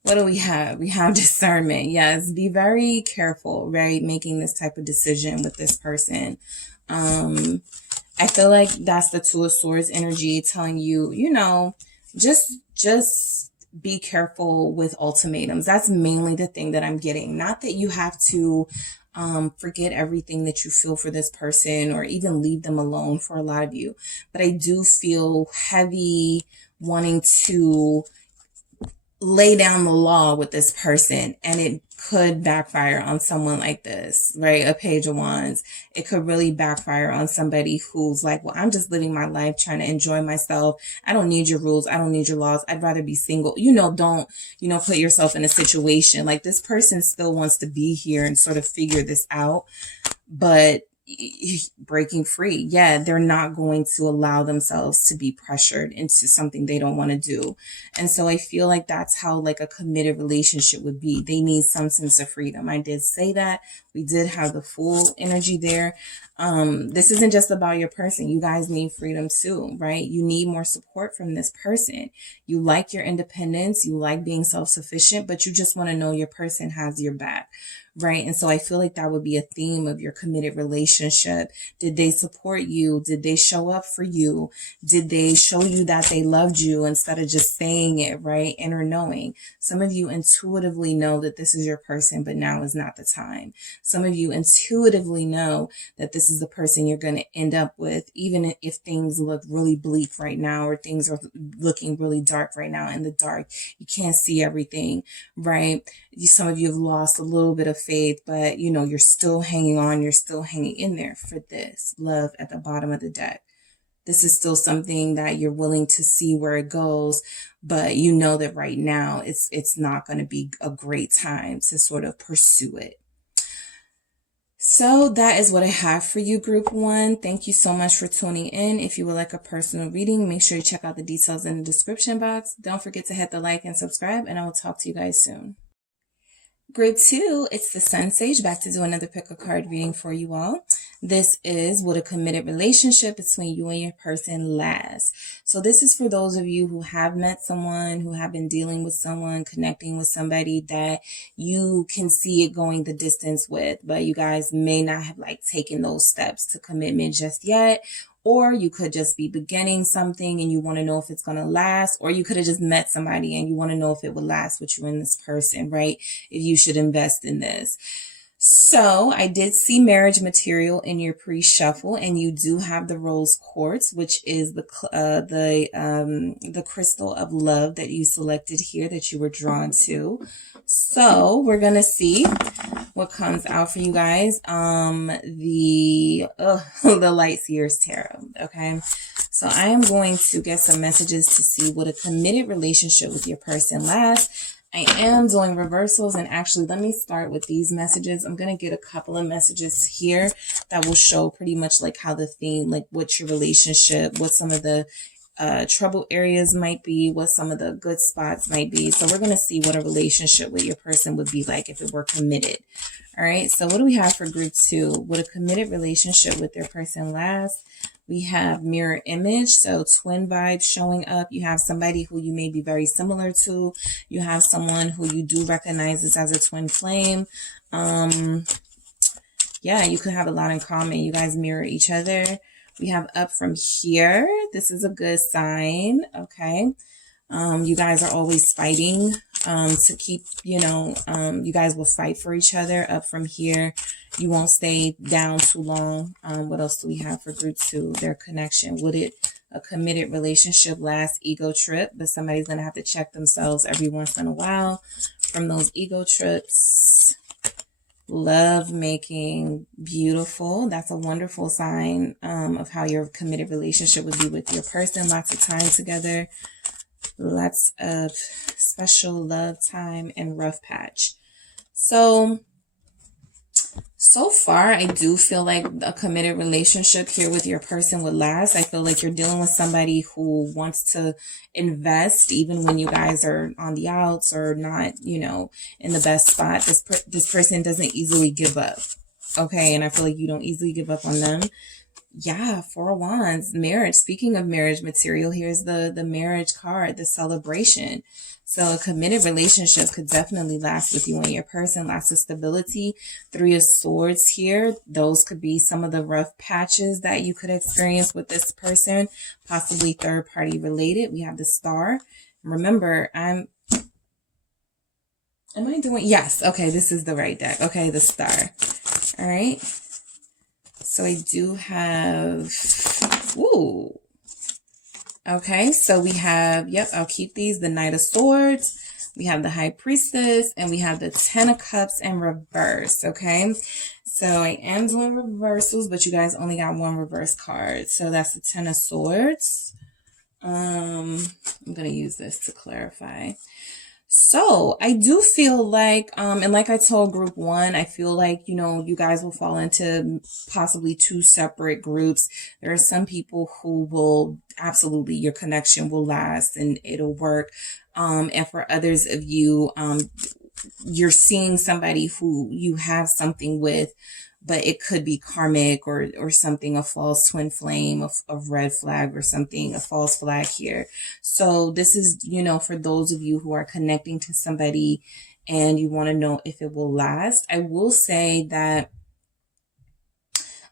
What do we have? We have discernment. Yes, be very careful, right? Making this type of decision with this person. I feel like that's the 2 of Swords energy telling you, just be careful with ultimatums. That's mainly the thing that I'm getting. Not that you have to forget everything that you feel for this person or even leave them alone for a lot of you. But I do feel heavy wanting to lay down the law with this person, and it could backfire on someone like this, right? A Page of Wands. It could really backfire on somebody who's like, well, I'm just living my life, trying to enjoy myself. I don't need your rules. I don't need your laws. I'd rather be single. Don't, put yourself in a situation like this person still wants to be here and sort of figure this out, but breaking free. Yeah, they're not going to allow themselves to be pressured into something they don't want to do. And so I feel like that's how like a committed relationship would be. They need some sense of freedom. I did say that. We did have the Fool energy there. This isn't just about your person. You guys need freedom too, right? You need more support from this person. You like your independence. You like being self-sufficient, but you just want to know your person has your back. Right. And so I feel like that would be a theme of your committed relationship. Did they support you? Did they show up for you? Did they show you that they loved you instead of just saying it, right? Inner knowing. Some of you intuitively know that this is your person, but now is not the time. Some of you intuitively know that this is the person you're going to end up with, even if things look really bleak right now, or things are looking really dark right now. In the dark, you can't see everything, right? Some of you have lost a little bit of faith, but you're still hanging on. You're still hanging in there for this love at the bottom of the deck. This is still something that you're willing to see where it goes, but you know that right now it's not going to be a great time to sort of pursue it. So that is what I have for you, group one. Thank you so much for tuning in. If you would like a personal reading, make sure you check out the details in the description box. Don't forget to hit the like and subscribe, and I will talk to you guys soon. Group two, it's the SunSage, back to do another pick a card reading for you all. This is would a committed relationship between you and your person last? So this is for those of you who have met someone, who have been dealing with someone, connecting with somebody that you can see it going the distance with, but you guys may not have taken those steps to commitment just yet. Or you could just be beginning something and you want to know if it's going to last. Or you could have just met somebody and you want to know if it would last with you and this person, right? If you should invest in this. So I did see marriage material in your pre-shuffle, and you do have the rose quartz, which is the crystal of love that you selected here, that you were drawn to. So we're going to see what comes out for you guys. The Light Seers Tarot. Okay. So I am going to get some messages to see what a committed relationship with your person lasts. I am doing reversals, and actually let me start with these messages. I'm going to get a couple of messages here that will show pretty much how the theme, what your relationship, what some of the trouble areas might be, what some of the good spots might be. So we're going to see what a relationship with your person would be like if it were committed. All right. So what do we have for group two? Would a committed relationship with their person last? We have mirror image, so twin vibes showing up. You have somebody who you may be very similar to. You have someone who you do recognize as a twin flame. Yeah, you could have a lot in common. You guys mirror each other. We have up from here. This is a good sign. Okay. You guys are always fighting to keep, you guys will fight for each other. Up from here, you won't stay down too long. What else do we have for group two? Their connection. Would it a committed relationship last? Ego trip, but somebody's going to have to check themselves every once in a while from those ego trips. Love making, beautiful. That's a wonderful sign of how your committed relationship would be with your person. Lots of time together. Lots of special love time and rough patch. So far, I do feel like a committed relationship here with your person would last. I feel like you're dealing with somebody who wants to invest even when you guys are on the outs or not, in the best spot. This person doesn't easily give up. Okay. And I feel like you don't easily give up on them. Yeah, Four of Wands, marriage. Speaking of marriage material, here's the marriage card, the celebration. So a committed relationship could definitely last with you and your person, lots of stability. Three of Swords here. Those could be some of the rough patches that you could experience with this person, possibly third party related. We have the Star. Remember, am I doing? Yes. Okay, this is the right deck. Okay, the Star. All right. So I do have, ooh. Okay, so we have, yep, I'll keep these. The Knight of Swords. We have the High Priestess, and we have the Ten of Cups in reverse, okay? So I am doing reversals, but you guys only got one reverse card. So that's the Ten of Swords. I'm going to use this to clarify. So I do feel like, and like I told group one, I feel like, you know, you guys will fall into possibly two separate groups. There are some people who will absolutely, your connection will last and it'll work. And for others of you, you're seeing somebody who you have something with, but it could be karmic or something, a false twin flame, of red flag or something, a false flag here. So this is, you know, for those of you who are connecting to somebody and you want to know if it will last. I will say that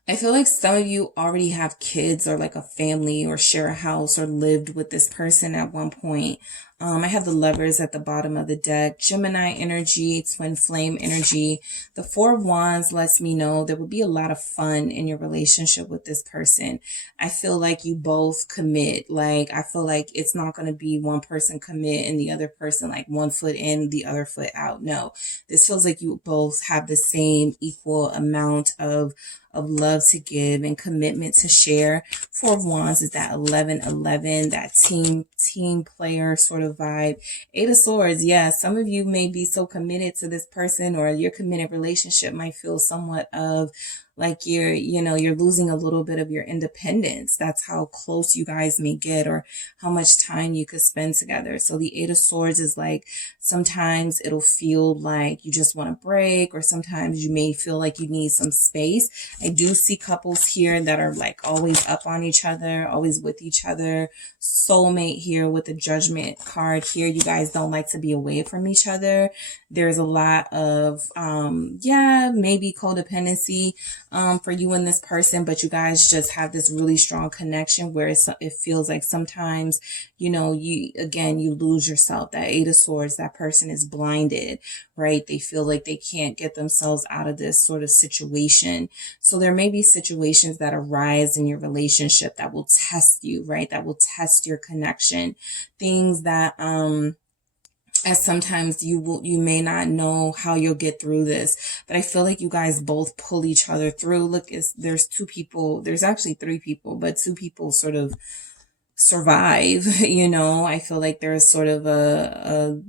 I feel like some of you already have kids or like a family or share a house or lived with this person at one point. I have the Lovers at the bottom of the deck, Gemini energy, twin flame energy. The Four of Wands lets me know there will be a lot of fun in your relationship with this person. I feel like you both commit. Like, I feel like it's not going to be one person commit and the other person like one foot in, the other foot out. No, this feels like you both have the same equal amount of love to give and commitment to share. Four of Wands is that 11-11, that team player sort of vibe. Eight of Swords, yeah, some of you may be so committed to this person, or your committed relationship might feel somewhat of like you're losing a little bit of your independence. That's how close you guys may get, or how much time you could spend together. So the Eight of Swords is like, sometimes it'll feel like you just want to break, or sometimes you may feel like you need some space. I do see couples here that are like always up on each other, always with each other. Soulmate here with the Judgment card here. You guys don't like to be away from each other. There's a lot of, maybe codependency for you and this person, but you guys just have this really strong connection where it feels like sometimes, you lose yourself. That Eight of Swords, that person is blinded, right? They feel like they can't get themselves out of this sort of situation. So there may be situations that arise in your relationship that will test you, right? That will test your connection. Things that, as sometimes you may not know how you'll get through this, but I feel like you guys both pull each other through. Look, there's two people, there's actually three people, but two people sort of survive, I feel like there's sort of a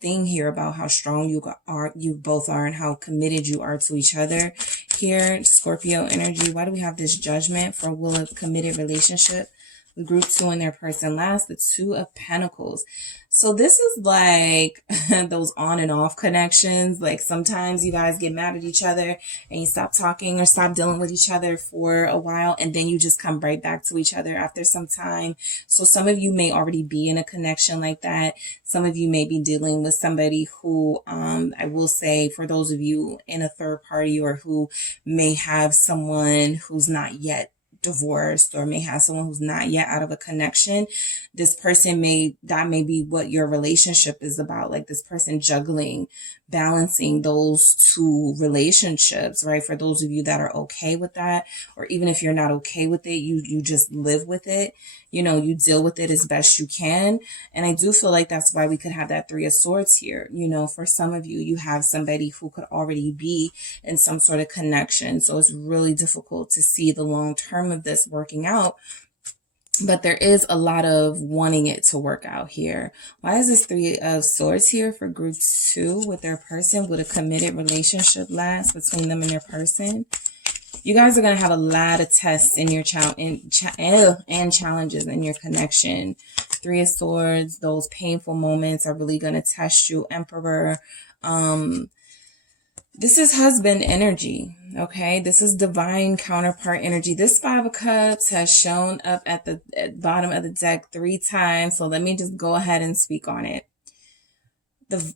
thing here about how strong you both are and how committed you are to each other. Here, Scorpio energy, why do we have this Judgment for will a committed relationship? The group two and their person last, the Two of Pentacles. So this is like those on and off connections. Like sometimes you guys get mad at each other and you stop talking or stop dealing with each other for a while, and then you just come right back to each other after some time. So some of you may already be in a connection like that. Some of you may be dealing with somebody who, I will say, for those of you in a third party or who may have someone who's not yet divorced or may have someone who's not yet out of a connection, this person that may be what your relationship is about. Like this person juggling, balancing those two relationships, right? For those of you that are okay with that, or even if you're not okay with it, you just live with it. You deal with it as best you can. And I do feel like that's why we could have that Three of Swords here. For some of you, you have somebody who could already be in some sort of connection. So it's really difficult to see the long term of this working out. But there is a lot of wanting it to work out here. Why is this Three of Swords here for group two with their person? Would a committed relationship last between them and their person? You guys are going to have a lot of tests in your and challenges in your connection. Three of Swords, those painful moments are really going to test you. Emperor. This is husband energy, okay? This is divine counterpart energy. This Five of Cups has shown up at the bottom of the deck 3 times, so let me just go ahead and speak on it.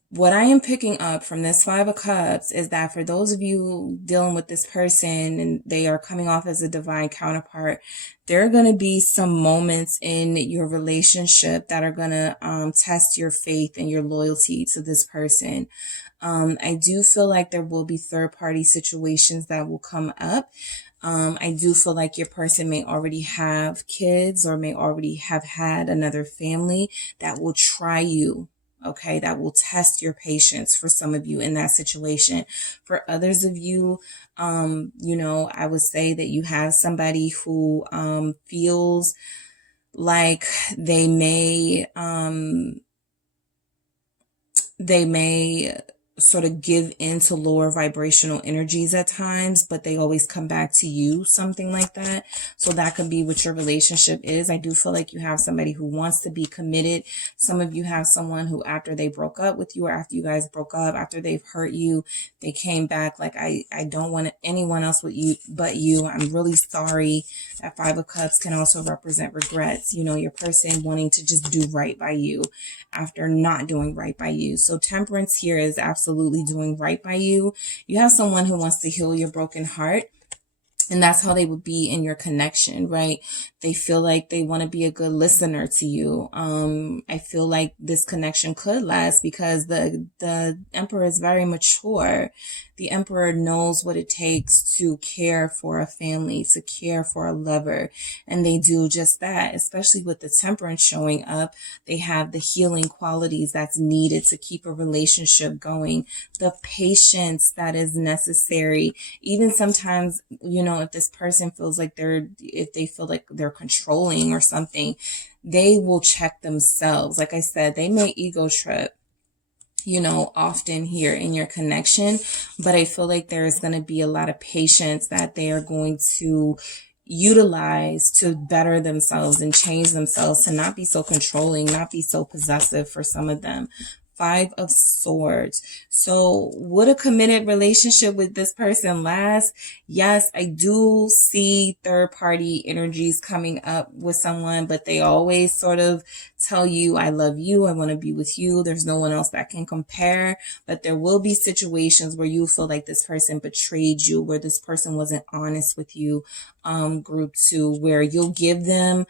What I am picking up from this Five of Cups is that for those of you dealing with this person and they are coming off as a divine counterpart, there are going to be some moments in your relationship that are going to test your faith and your loyalty to this person. I do feel like there will be third-party situations that will come up. I do feel like your person may already have kids or may already have had another family that will try you. okay, that will test your patience for some of you in that situation. For others of you, you know, I would say that you have somebody who feels like they may sort of give in to lower vibrational energies at times, but they always come back to you, something like that. So that could be what your relationship is. I do feel like you have somebody who wants to be committed. Some of you have someone who, after they broke up with you, or after you guys broke up, after they've hurt you, they came back like, I don't want anyone else with you but you. I'm really sorry. That Five of Cups can also represent regrets. You know, your person wanting to just do right by you after not doing right by you. So Temperance here is absolutely doing right by you. You have someone who wants to heal your broken heart. And that's how they would be in your connection, right? They feel like they want to be a good listener to you. I feel like this connection could last because the Emperor is very mature. The Emperor knows what it takes to care for a family, to care for a lover. And they do just that, especially with the Temperance showing up. They have the healing qualities that's needed to keep a relationship going, the patience that is necessary. Even sometimes, you know, if this person feels like if they feel like they're controlling or something, they will check themselves. Like I said, they may ego trip, you know, often here in your connection, but I feel like there is going to be a lot of patience that they are going to utilize to better themselves and change themselves, to not be so controlling, not be so possessive for some of them. Five of Swords. So would a committed relationship with this person last? Yes, I do see third party energies coming up with someone, but they always sort of tell you, I love you, I want to be with you, there's no one else that can compare. But there will be situations where you feel like this person betrayed you, where this person wasn't honest with you. Group 2, where you'll give them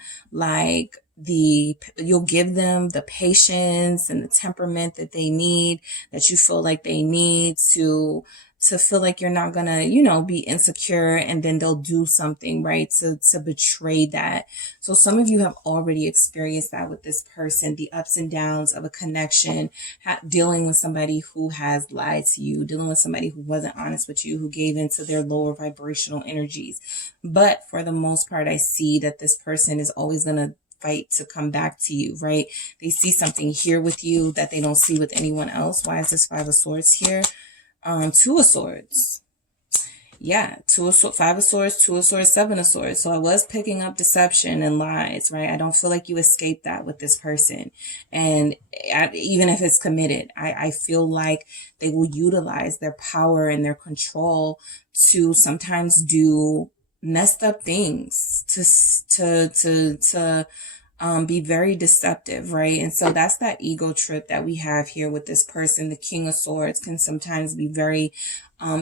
the patience and the temperament that they need, that you feel like they need to feel like you're not gonna, you know, be insecure, and then they'll do something, right, to betray that. So some of you have already experienced that with this person, the ups and downs of a connection, dealing with somebody who has lied to you, dealing with somebody who wasn't honest with you, who gave into their lower vibrational energies. But for the most part, I see that this person is always gonna fight to come back to you, right? They see something here with you that they don't see with anyone else. Why is this Five of Swords here? Two of Swords. Yeah, Five of Swords, Two of Swords, Seven of Swords. So I was picking up deception and lies, right? I don't feel like you escaped that with this person. And even if it's committed, I feel like they will utilize their power and their control to sometimes do messed up things, to be very deceptive, right? And so that's that ego trip that we have here with this person. The King of Swords can sometimes be very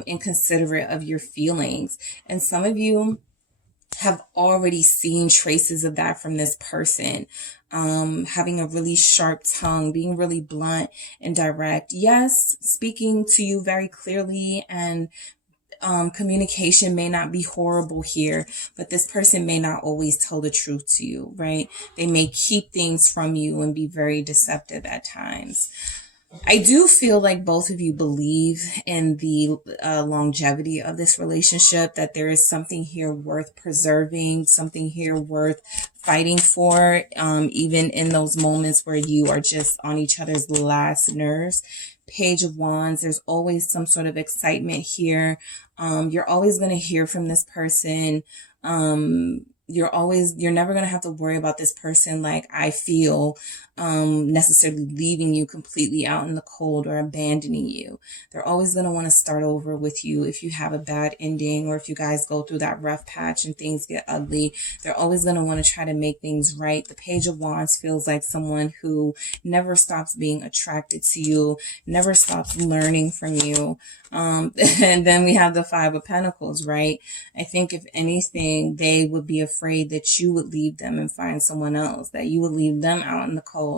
inconsiderate of your feelings. And some of you have already seen traces of that from this person. Having a really sharp tongue, being really blunt and direct. Yes, speaking to you very clearly, and communication may not be horrible here, but this person may not always tell the truth to you, right? They may keep things from you and be very deceptive at times. I do feel like both of you believe in the longevity of this relationship, that there is something here worth preserving, something here worth fighting for, even in those moments where you are just on each other's last nerves. Page of Wands, there's always some sort of excitement here. You're always going to hear from this person. You're never going to have to worry about this person, like I feel, necessarily leaving you completely out in the cold or abandoning you. They're always going to want to start over with you if you have a bad ending, or if you guys go through that rough patch and things get ugly. They're always going to want to try to make things right. The Page of Wands feels like someone who never stops being attracted to you, never stops learning from you. And then we have the Five of Pentacles, right? I think if anything, they would be afraid that you would leave them and find someone else, that you would leave them out in the cold.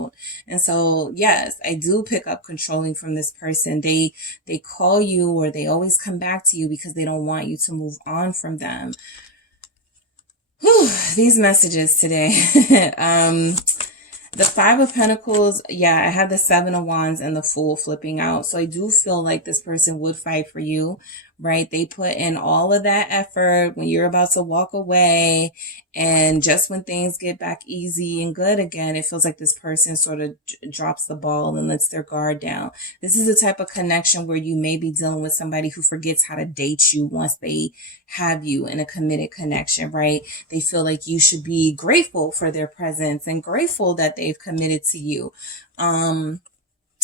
And so, yes, I do pick up controlling from this person. They call you, or they always come back to you because they don't want you to move on from them. Whew, these messages today. The Five of Pentacles, yeah, I had the Seven of Wands and the Fool flipping out. So I do feel like this person would fight for you, right? They put in all of that effort when you're about to walk away. And just when things get back easy and good again, it feels like this person sort of drops the ball and lets their guard down. This is the type of connection where you may be dealing with somebody who forgets how to date you once they have you in a committed connection, right? They feel like you should be grateful for their presence and grateful that they've committed to you.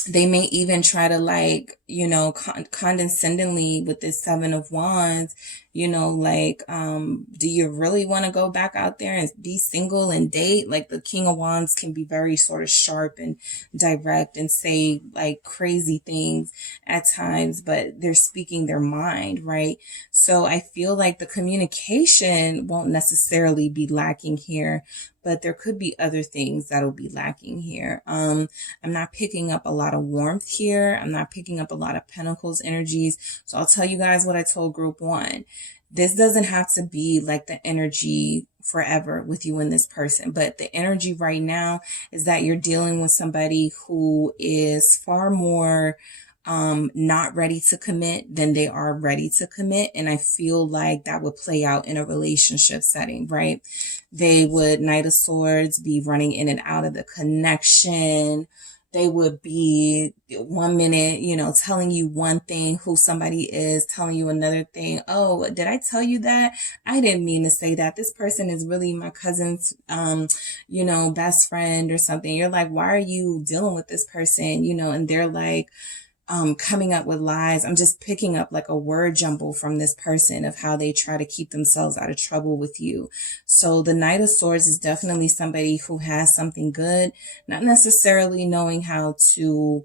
They may even try to, like, you know, condescendingly with this Seven of Wands, you know, like, do you really want to go back out there and be single and date? Like, the King of Wands can be very sort of sharp and direct and say like crazy things at times, but they're speaking their mind, right? So I feel like the communication won't necessarily be lacking here, but there could be other things that'll be lacking here. I'm not picking up a lot of warmth here. I'm not picking up a lot of Pentacles energies. So I'll tell you guys what I told group 1. This doesn't have to be like the energy forever with you and this person, but the energy right now is that you're dealing with somebody who is far more not ready to commit than they are ready to commit. And I feel like that would play out in a relationship setting, right? They would, Knight of Swords, be running in and out of the connection. They would be 1 minute, you know, telling you one thing, who somebody is, telling you another thing. Oh, did I tell you that? I didn't mean to say that. This person is really my cousin's, you know, best friend or something. You're like, why are you dealing with this person? You know, and they're like, coming up with lies. I'm just picking up like a word jumble from this person of how they try to keep themselves out of trouble with you. So the Knight of Swords is definitely somebody who has something good, not necessarily knowing how to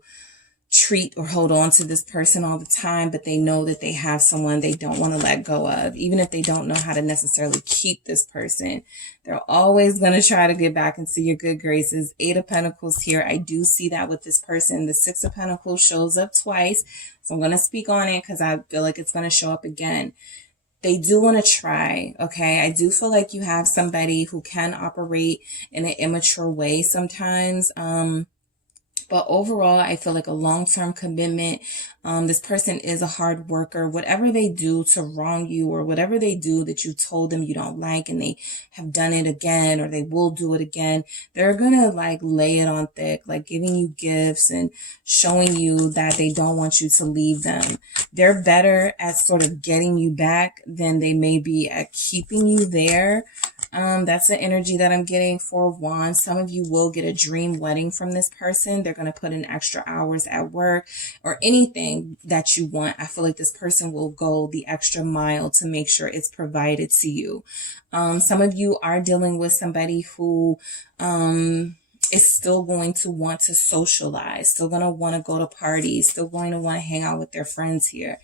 treat or hold on to this person all the time, but they know that they have someone they don't want to let go of. Even if they don't know how to necessarily keep this person, they're always going to try to get back into your good graces. 8 of Pentacles here. I do see that with this person. The 6 of Pentacles shows up twice. So I'm going to speak on it because I feel like it's going to show up again. They do want to try, okay? I do feel like you have somebody who can operate in an immature way sometimes. But overall, I feel like a long-term commitment. This person is a hard worker. Whatever they do to wrong you, or whatever they do that you told them you don't like and they have done it again, or they will do it again, they're going to like lay it on thick, like giving you gifts and showing you that they don't want you to leave them. They're better at sort of getting you back than they may be at keeping you there. That's the energy that I'm getting. 4 of Wands. Some of you will get a dream wedding from this person. They're going to put in extra hours at work or anything that you want. I feel like this person will go the extra mile to make sure it's provided to you. Some of you are dealing with somebody who, is still going to want to socialize, still going to want to go to parties, still going to want to hang out with their friends here.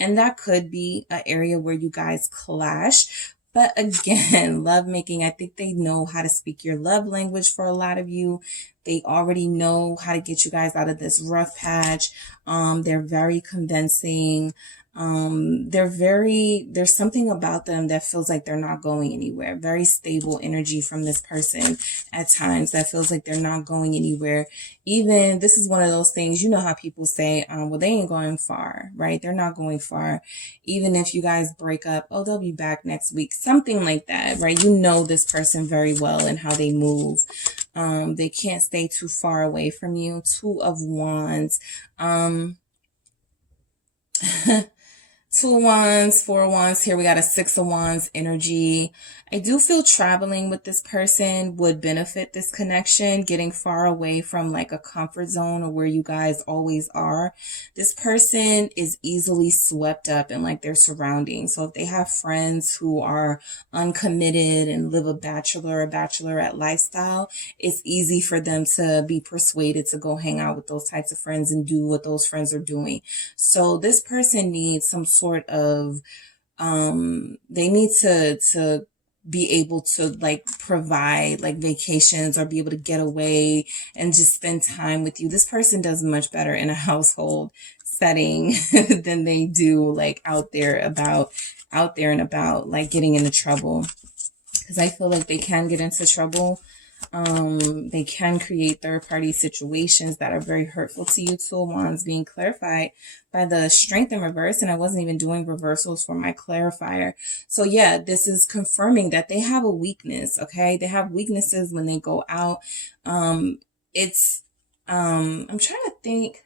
And that could be an area where you guys clash. But again, lovemaking, I think they know how to speak your love language for a lot of you. They already know how to get you guys out of this rough patch. They're very convincing. There's something about them that feels like they're not going anywhere. Very stable energy from this person at times that feels like they're not going anywhere. Even, this is one of those things, you know how people say, well, they ain't going far, right? They're not going far. Even if you guys break up, oh, they'll be back next week. Something like that, right? You know this person very well and how they move. They can't stay too far away from you. 2 of Wands. 2 of Wands, 4 of Wands. Here we got a 6 of Wands energy. I do feel traveling with this person would benefit this connection, getting far away from like a comfort zone or where you guys always are. This person is easily swept up in like their surroundings. So if they have friends who are uncommitted and live a bachelor or bachelorette lifestyle, it's easy for them to be persuaded to go hang out with those types of friends and do what those friends are doing. So this person needs some sort of, they need to be able to like provide like vacations or be able to get away and just spend time with you. This person does much better in a household setting than they do like out there and about like getting into trouble. Because I feel like they can get into trouble They can create third-party situations that are very hurtful to you. Two of Wands being clarified by the Strength in reverse, and I wasn't even doing reversals for my clarifier. So yeah, this is confirming that they have a weakness, okay? They have weaknesses when they go out. I'm trying to think.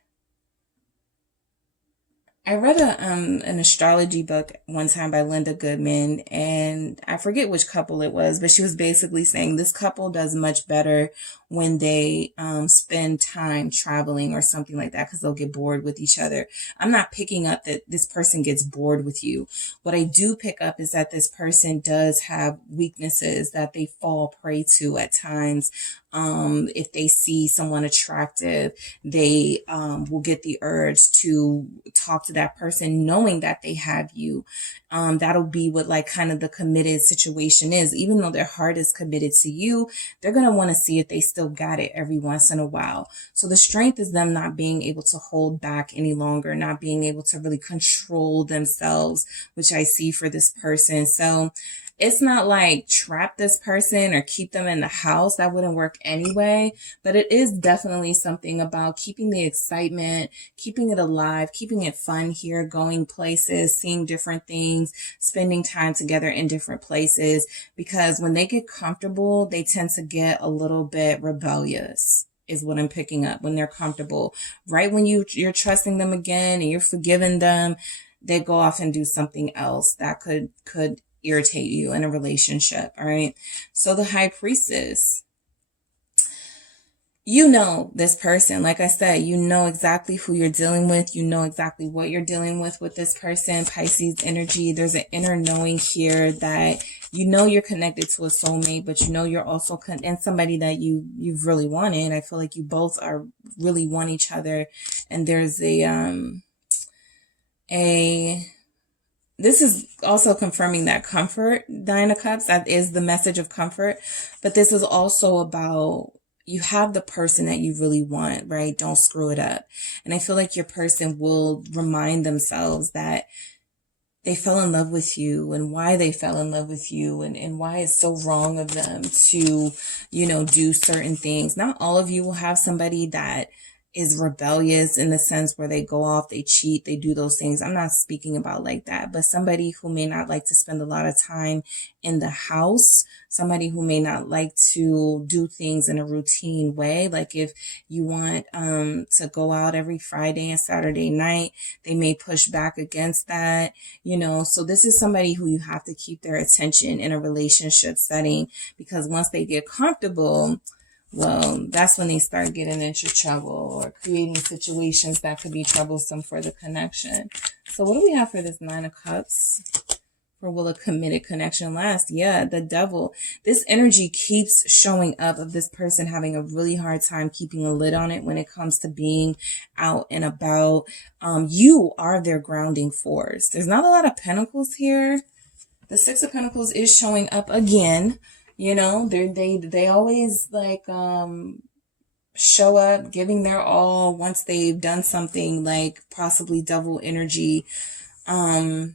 I read an astrology book one time by Linda Goodman, and I forget which couple it was, but she was basically saying this couple does much better when they spend time traveling or something like that, because they'll get bored with each other. I'm not picking up that this person gets bored with you. What I do pick up is that this person does have weaknesses that they fall prey to at times. If they see someone attractive, they will get the urge to talk to that person knowing that they have you. That'll be what like kind of the committed situation is. Even though their heart is committed to you, they're going to want to see if they still got it every once in a while. So the strength is them not being able to hold back any longer, not being able to really control themselves, which I see for this person. So it's not like trap this person or keep them in the house. That wouldn't work anyway. But it is definitely something about keeping the excitement, keeping it alive, keeping it fun here, going places, seeing different things, spending time together in different places. Because when they get comfortable, they tend to get a little bit rebellious, is what I'm picking up. When they're comfortable, right when you're trusting them again and you're forgiving them, they go off and do something else that could irritate you in a relationship. All right. So the High Priestess, you know this person. Like I said, you know exactly who you're dealing with. You know exactly what you're dealing with this person. Pisces energy. There's an inner knowing here that you know you're connected to a soulmate, but you know you're also and somebody that you've really wanted. I feel like you both are really want each other, and there's this is also confirming that comfort, Nine of Cups, that is the message of comfort. But this is also about you have the person that you really want, right? Don't screw it up. And I feel like your person will remind themselves that they fell in love with you and why they fell in love with you and why it's so wrong of them to, do certain things. Not all of you will have somebody that is rebellious in the sense where they go off, they cheat, they do those things. I'm not speaking about like that, but somebody who may not like to spend a lot of time in the house, somebody who may not like to do things in a routine way. Like if you want to go out every Friday and Saturday night, they may push back against that, So this is somebody who you have to keep their attention in a relationship setting, because once they get comfortable, well, that's when they start getting into trouble or creating situations that could be troublesome for the connection. So what do we have for this Nine of Cups? For will a committed connection last? Yeah, the Devil. This energy keeps showing up of this person having a really hard time keeping a lid on it when it comes to being out and about. You are their grounding force. There's not a lot of pentacles here. The Six of Pentacles is showing up again. They always like show up giving their all once they've done something, like possibly Devil energy. They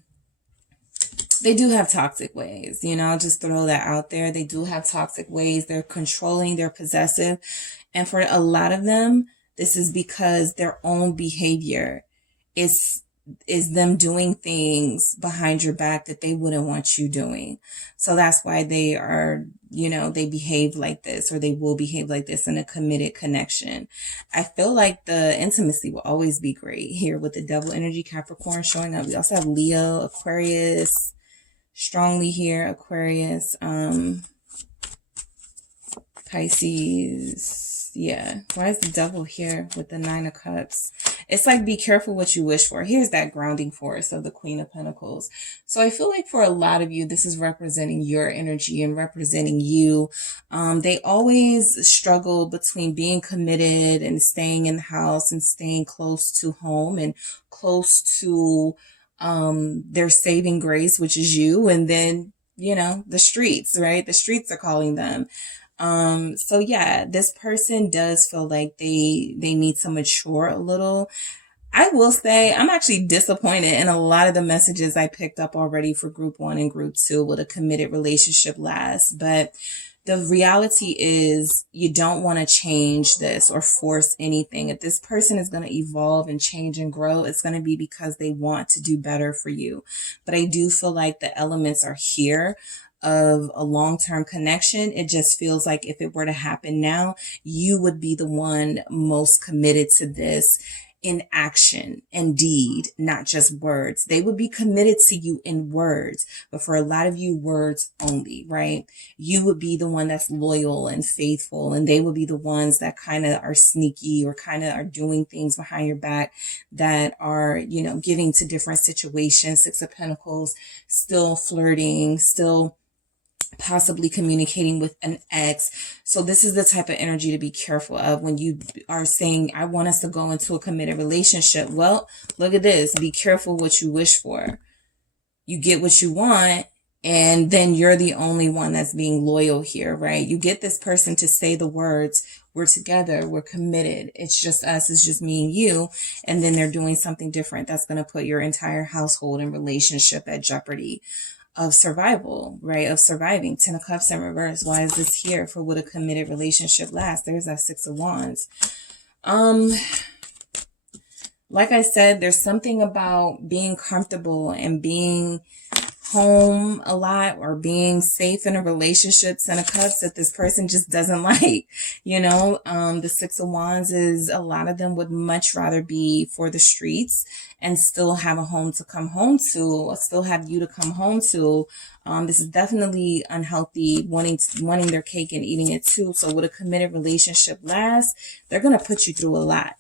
do have toxic ways, I'll just throw that out there. They do have toxic ways. They're controlling, they're possessive. And for a lot of them, this is because their own behavior is them doing things behind your back that they wouldn't want you doing. So that's why they are, they behave like this, or they will behave like this in a committed connection. I feel like the intimacy will always be great here with the Devil energy, Capricorn showing up. We also have Leo, Aquarius, strongly here, Aquarius, Pisces. Yeah. Why is the Devil here with the Nine of Cups? It's like, be careful what you wish for. Here's that grounding force of the Queen of Pentacles. So I feel like for a lot of you, this is representing your energy and representing you. They always struggle between being committed and staying in the house and staying close to home and close to their saving grace, which is you. And then, the streets, right? The streets are calling them. So yeah, this person does feel like they need to mature a little. I will say I'm actually disappointed in a lot of the messages I picked up already for group 1 and group 2 with a committed relationship last. But the reality is you don't want to change this or force anything. If this person is going to evolve and change and grow, it's going to be because they want to do better for you. But I do feel like the elements are here of a long-term connection. It just feels like if it were to happen now, you would be the one most committed to this in action and deed, not just words. They would be committed to you in words, but for a lot of you, words only, right? You would be the one that's loyal and faithful, and they would be the ones that kind of are sneaky or kind of are doing things behind your back that are, you know, giving to different situations. 6 of Pentacles, still flirting, still possibly communicating with an ex. So this is the type of energy to be careful of when you are saying, I want us to go into a committed relationship. Well, look at this. Be careful what you wish for. You get what you want, and then you're the only one that's being loyal here, right? You get this person to say the words, we're together, we're committed, it's just us, it's just me and you, and then they're doing something different that's going to put your entire household and relationship at jeopardy of survival, right? Of surviving. 10 of Cups in reverse. Why is this here? For would a committed relationship last? There's that 6 of Wands. Like I said, there's something about being comfortable and being home a lot or being safe in a relationship, 10 of Cups, that this person just doesn't like. You know, the 6 of Wands is a lot of them would much rather be for the streets and still have a home to come home to, or still have you to come home to. This is definitely unhealthy, wanting their cake and eating it too. So would a committed relationship last? They're going to put you through a lot.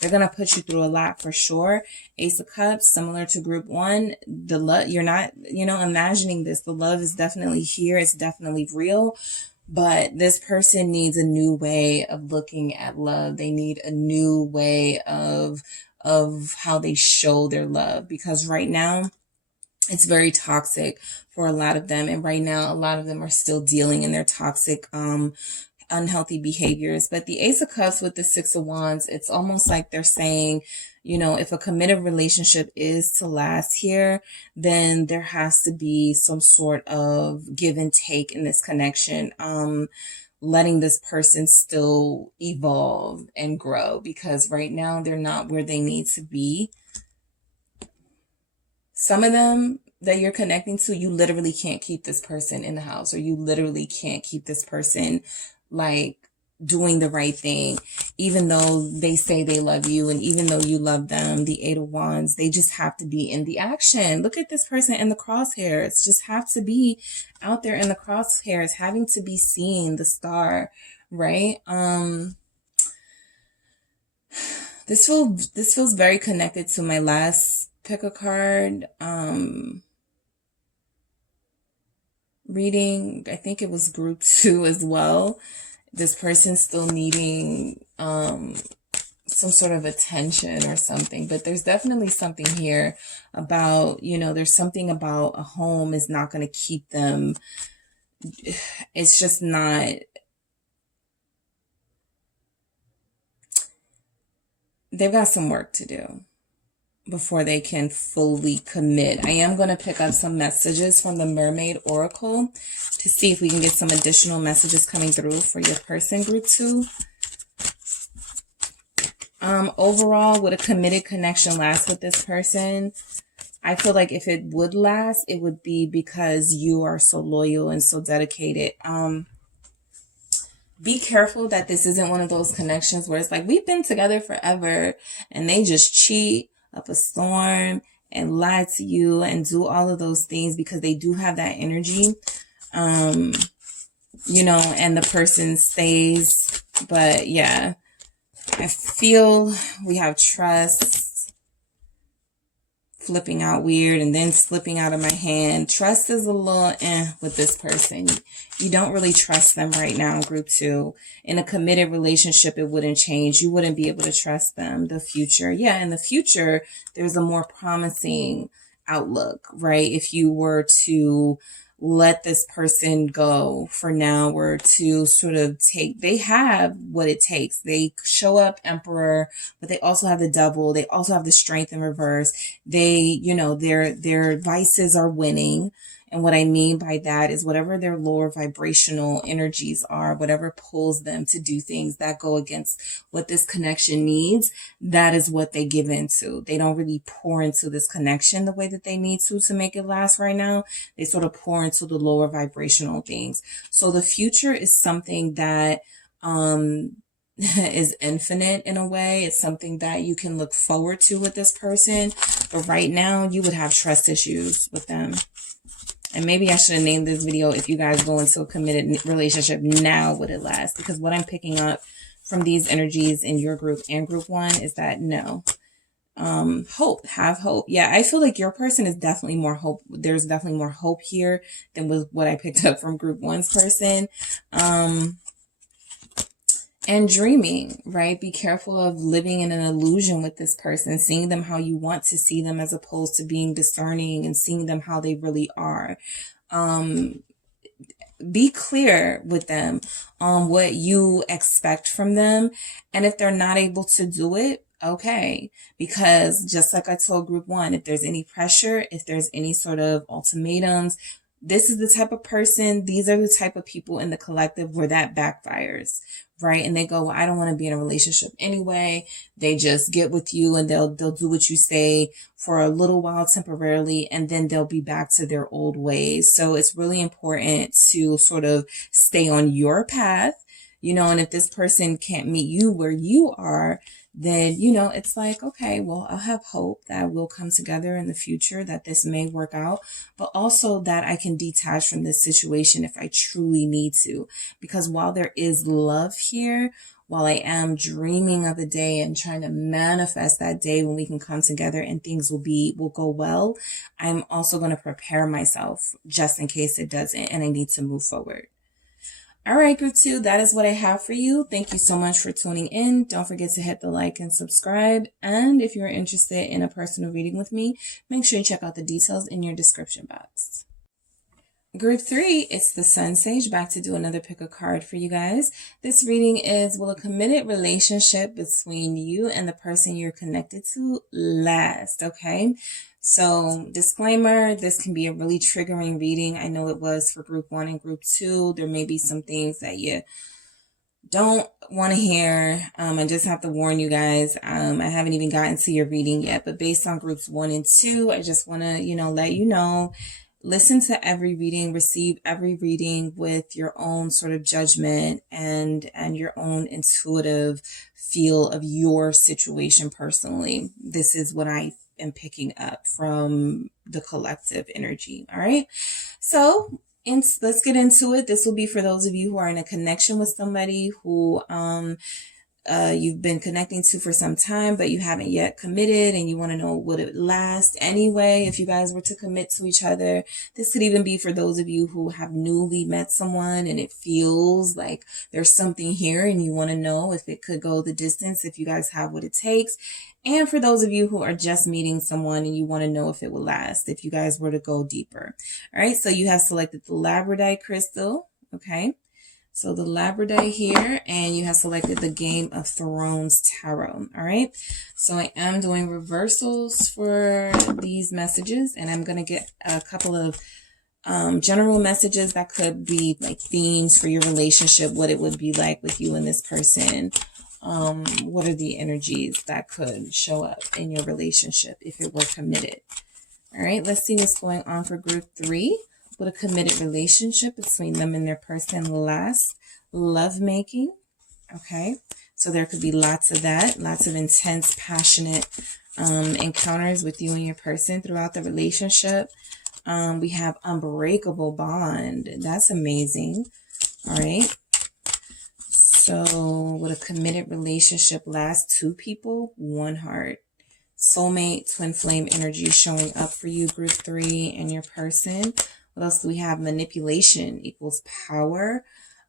They're going to put you through a lot for sure. Ace of Cups, similar to group 1, the love, you're not, you know, imagining this. The love is definitely here. It's definitely real. But this person needs a new way of looking at love. They need a new way of how they show their love, because right now it's very toxic for a lot of them. And right now, a lot of them are still dealing in their toxic, unhealthy behaviors. But the Ace of Cups with the 6 of Wands, it's almost like they're saying, you know, if a committed relationship is to last here, then there has to be some sort of give and take in this connection. Letting this person still evolve and grow, because right now they're not where they need to be. Some of them that you're connecting to, you literally can't keep this person in the house, or you literally can't keep this person like doing the right thing, even though they say they love you and even though you love them. The 8 of Wands, they just have to be in the action. Look at this person in the crosshairs. Just have to be out there in the crosshairs, having to be seen, the star, right? This feels very connected to my last pick a card reading. I think it was group 2 as well. This person still needing some sort of attention or something. But there's definitely something here about, you know, there's something about a home is not going to keep them. It's just not. They've got some work to do before they can fully commit. I am going to pick up some messages from the Mermaid Oracle to see if we can get some additional messages coming through for your person, group 2. Overall, would a committed connection last with this person? I feel like if it would last, it would be because you are so loyal and so dedicated. Be careful that this isn't one of those connections where it's like, we've been together forever and they just cheat up a storm and lie to you and do all of those things, because they do have that energy, you know, and the person stays. But yeah, I feel we have trust flipping out weird and then slipping out of my hand. Trust is a little with this person. You don't really trust them right now, group 2. In a committed relationship, it wouldn't change. You wouldn't be able to trust them. The future. Yeah, in the future, there's a more promising outlook, right? If you were to let this person go for now, or to sort of they have what it takes. They show up Emperor, but they also have the Devil. They also have the Strength in reverse. They, you know, their vices are winning. And what I mean by that is whatever their lower vibrational energies are, whatever pulls them to do things that go against what this connection needs, that is what they give into. They don't really pour into this connection the way that they need to make it last right now. They sort of pour into the lower vibrational things. So the future is something that is infinite in a way. It's something that you can look forward to with this person. But right now, you would have trust issues with them. And maybe I should have named this video, if you guys go into a committed relationship, now would it last? Because what I'm picking up from these energies in your group and group one is that no. Hope, have hope. Yeah, I feel like your person is definitely more hope. There's definitely more hope here than with what I picked up from group one's person. And dreaming, right? Be careful of living in an illusion with this person, seeing them how you want to see them as opposed to being discerning and seeing them how they really are. Be clear with them on what you expect from them. And if they're not able to do it, okay. Because just like I told group one, if there's any pressure, if there's any sort of ultimatums, this is the type of person, these are the type of people in the collective where that backfires, right? And they go, well, I don't want to be in a relationship anyway. They just get with you and they'll do what you say for a little while temporarily, and then they'll be back to their old ways. So it's really important to sort of stay on your path, you know, and if this person can't meet you where you are, then, you know, it's like, okay, well, I'll have hope that we'll come together in the future, that this may work out, but also that I can detach from this situation if I truly need to. Because while there is love here, while I am dreaming of a day and trying to manifest that day when we can come together and things will go well, I'm also going to prepare myself just in case it doesn't and I need to move forward. All right, group two, that is what I have for you. Thank you so much for tuning in. Don't forget to hit the like and subscribe. And if you're interested in a personal reading with me, make sure you check out the details in your description box. Group three, it's the SunSage, back to do another pick a card for you guys. This reading is, will a committed relationship between you and the person you're connected to last? Okay. So disclaimer, this can be a really triggering reading. I know it was for group one and group two. There may be some things that you don't want to hear. I just have to warn you guys. I haven't even gotten to your reading yet, but based on groups 1 and 2, I just want to, let you know, listen to every reading, receive every reading with your own sort of judgment and your own intuitive feel of your situation personally. This is what I am picking up from the collective energy. All right. So let's get into it. This will be for those of you who are in a connection with somebody who you've been connecting to for some time, but you haven't yet committed and you want to know would it last anyway if you guys were to commit to each other. This could even be for those of you who have newly met someone and it feels like there's something here and you want to know if it could go the distance, if you guys have what it takes. And for those of you who are just meeting someone and you want to know if it will last, if you guys were to go deeper. All right, so you have selected the labradorite crystal, okay? So the labradorite here, and you have selected the Game of Thrones Tarot, all right? So I am doing reversals for these messages, and I'm going to get a couple of general messages that could be like themes for your relationship, what it would be like with you and this person. What are the energies that could show up in your relationship if it were committed? All right, let's see what's going on for group 3. Would a committed relationship between them and their person last? Lovemaking. Okay, so there could be lots of that, lots of intense, passionate encounters with you and your person throughout the relationship. We have unbreakable bond. That's amazing. All right. So would a committed relationship last? 2 people, 1 heart. Soulmate, twin flame energy showing up for you, group 3, and your person. What else do we have? Manipulation equals power.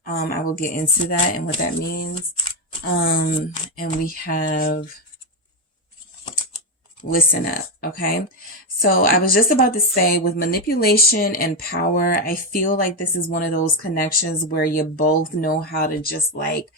I will get into that and what that means. And we have listen up, okay? So I was just about to say, with manipulation and power, I feel like this is one of those connections where you both know how to just like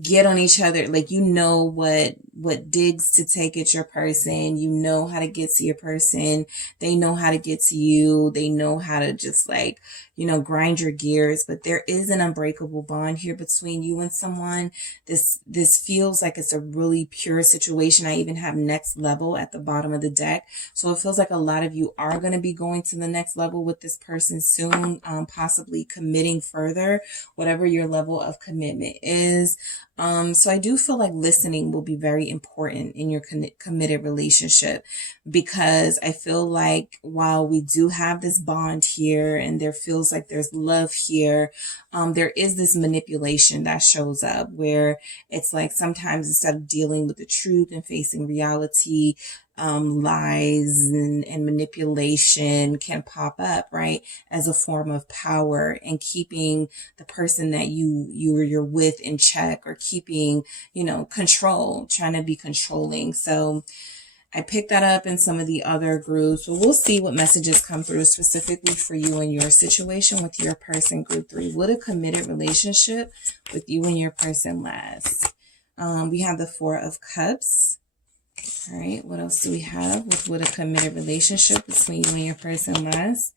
get on each other. Like, you know what digs to take at your person. You know how to get to your person. They know how to get to you. They know how to just like, you know, grind your gears. But there is an unbreakable bond here between you and someone. This feels like it's a really pure situation. I even have next level at the bottom of the deck. So it feels like a lot of you are going to be going to the next level with this person soon, possibly committing further, whatever your level of commitment is. So I do feel like listening will be very important in your committed relationship, because I feel like while we do have this bond here and there feels like there's love here, there is this manipulation that shows up where it's like sometimes instead of dealing with the truth and facing reality, lies and manipulation can pop up, right, as a form of power and keeping the person that you're with in check, or keeping, you know, control, trying to be controlling. So I picked that up in some of the other groups, but we'll see what messages come through specifically for you and your situation with your person. Group 3, would a committed relationship with you and your person last? We have the 4 of Cups. All right, what else do we have with would a committed relationship between you and your person last?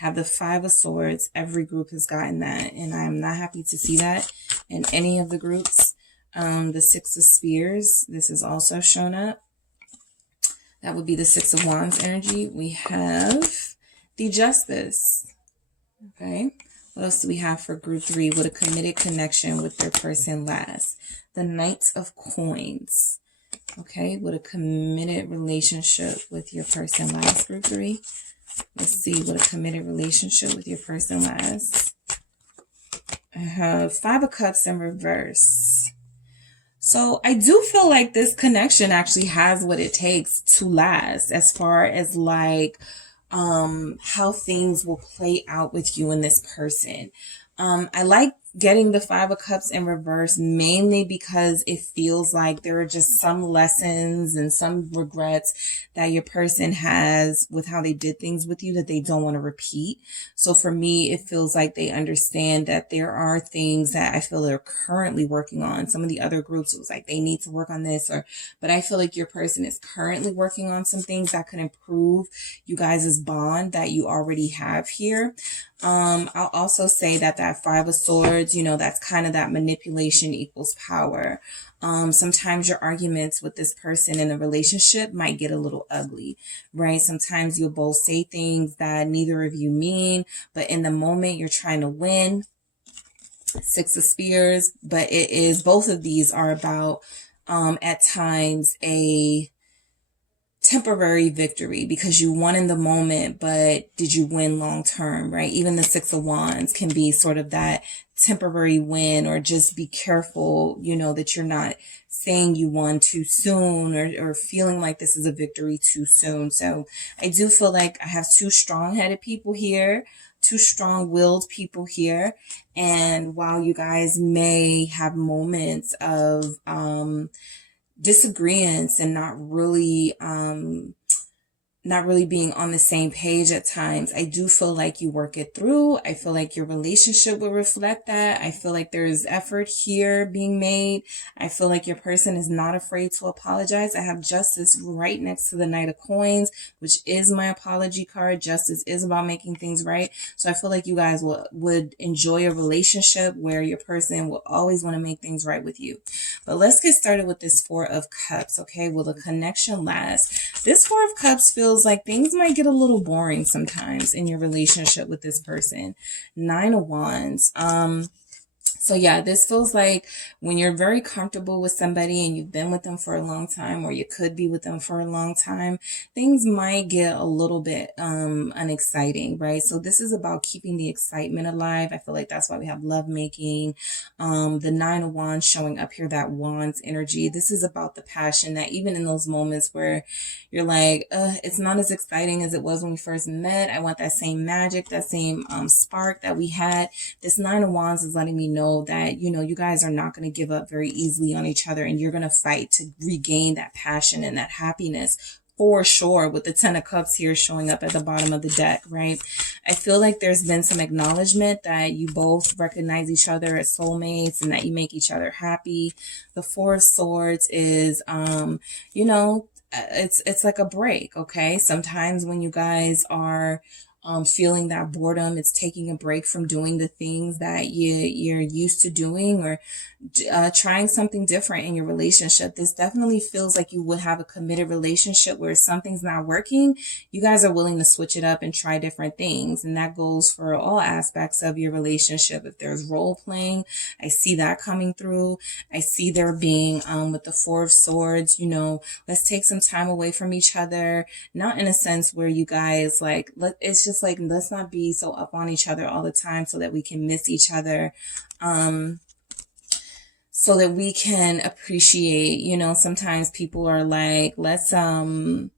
Have the 5 of Swords. Every group has gotten that, and I'm not happy to see that in any of the groups. The 6 of Spears. This is also shown up. That would be the 6 of Wands energy. We have the Justice. Okay. What else do we have for group 3? Would a committed connection with their person last? The Knight of Coins. Okay. Would a committed relationship with your person last, group 3? Let's see. Would a committed relationship with your person last? I have 5 of Cups in reverse. So I do feel like this connection actually has what it takes to last, as far as like how things will play out with you and this person. I like getting the 5 of Cups in reverse, mainly because it feels like there are just some lessons and some regrets that your person has with how they did things with you that they don't want to repeat. So for me, it feels like they understand that there are things that I feel they're currently working on. Some of the other groups, it was like they need to work on this, but I feel like your person is currently working on some things that could improve you guys' bond that you already have here. I'll also say that 5 of Swords, you know, that's kind of that manipulation equals power. Sometimes your arguments with this person in a relationship might get a little ugly, right? Sometimes you'll both say things that neither of you mean, but in the moment you're trying to win. 6 of Spears, but it is, both of these are about, at times a temporary victory, because you won in the moment, but did you win long term, right? Even the 6 of Wands can be sort of that temporary win, or just be careful, you know, that you're not saying you won too soon, or feeling like this is a victory too soon. So I do feel like I have 2 strong-headed people here, 2 strong-willed people here. And while you guys may have moments of, disagreements and not really being on the same page at times, I do feel like you work it through. I feel like your relationship will reflect that. I feel like there's effort here being made. I feel like your person is not afraid to apologize. I have Justice right next to the Knight of Coins, which is my apology card. Justice is about making things right. So I feel like you guys would enjoy a relationship where your person will always want to make things right with you. But let's get started with this 4 of Cups. Okay, will the connection last? This 4 of Cups feels like things might get a little boring sometimes in your relationship with this person. 9 of Wands. So yeah, this feels like when you're very comfortable with somebody and you've been with them for a long time, or you could be with them for a long time, things might get a little bit unexciting, right? So this is about keeping the excitement alive. I feel like that's why we have lovemaking. The 9 of Wands showing up here, that Wands energy. This is about the passion that even in those moments where you're like, it's not as exciting as it was when we first met. I want that same magic, that same spark that we had. This 9 of Wands is letting me know that, you know, you guys are not going to give up very easily on each other, and you're going to fight to regain that passion and that happiness for sure with the 10 of Cups here showing up at the bottom of the deck, right? I feel like there's been some acknowledgement that you both recognize each other as soulmates and that you make each other happy. The Four of Swords is, you know, it's like a break, okay? Sometimes when you guys are feeling that boredom, it's taking a break from doing the things that you're used to doing, or trying something different in your relationship. This definitely feels like you would have a committed relationship where something's not working, you guys are willing to switch it up and try different things. And that goes for all aspects of your relationship. If there's role playing, I see that coming through. I see there being, with the Four of Swords, you know, let's take some time away from each other. Not in a sense where you guys like, it's just like, let's not be so up on each other all the time so that we can miss each other. So that we can appreciate, you know, sometimes people are like, let's, I don't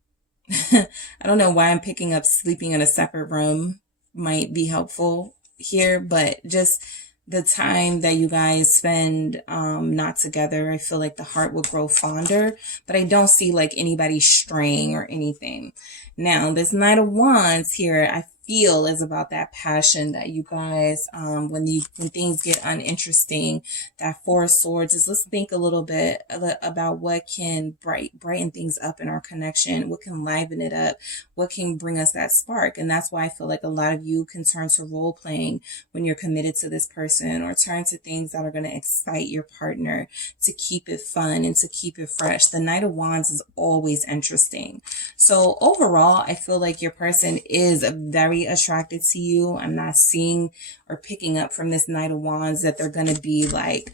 know why I'm picking up sleeping in a separate room might be helpful here, but just the time that you guys spend not together, I feel like the heart will grow fonder, but I don't see like anybody straying or anything. Now, this Knight of Wands here, I feel is about that passion that you guys, when things get uninteresting. That Four of Swords is, let's think a little bit about what can brighten things up in our connection, what can liven it up, what can bring us that spark. And that's why I feel like a lot of you can turn to role playing when you're committed to this person, or turn to things that are going to excite your partner to keep it fun and to keep it fresh. The Knight of Wands is always interesting. So overall, I feel like your person is very attracted to you. I'm not seeing or picking up from this Knight of Wands that they're going to be like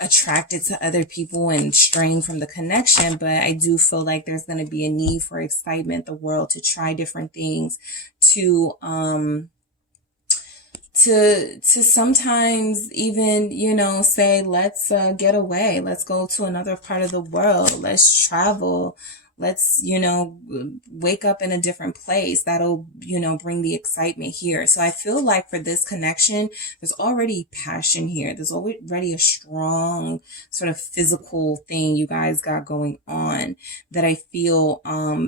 attracted to other people and straying from the connection, but I do feel like there's going to be a need for excitement, the world, to try different things, to sometimes even, you know, say, let's get away, let's go to another part of the world, let's travel, let's, you know, wake up in a different place. That'll, you know, bring the excitement here. So I feel like for this connection, there's already passion here. There's already a strong sort of physical thing you guys got going on that I feel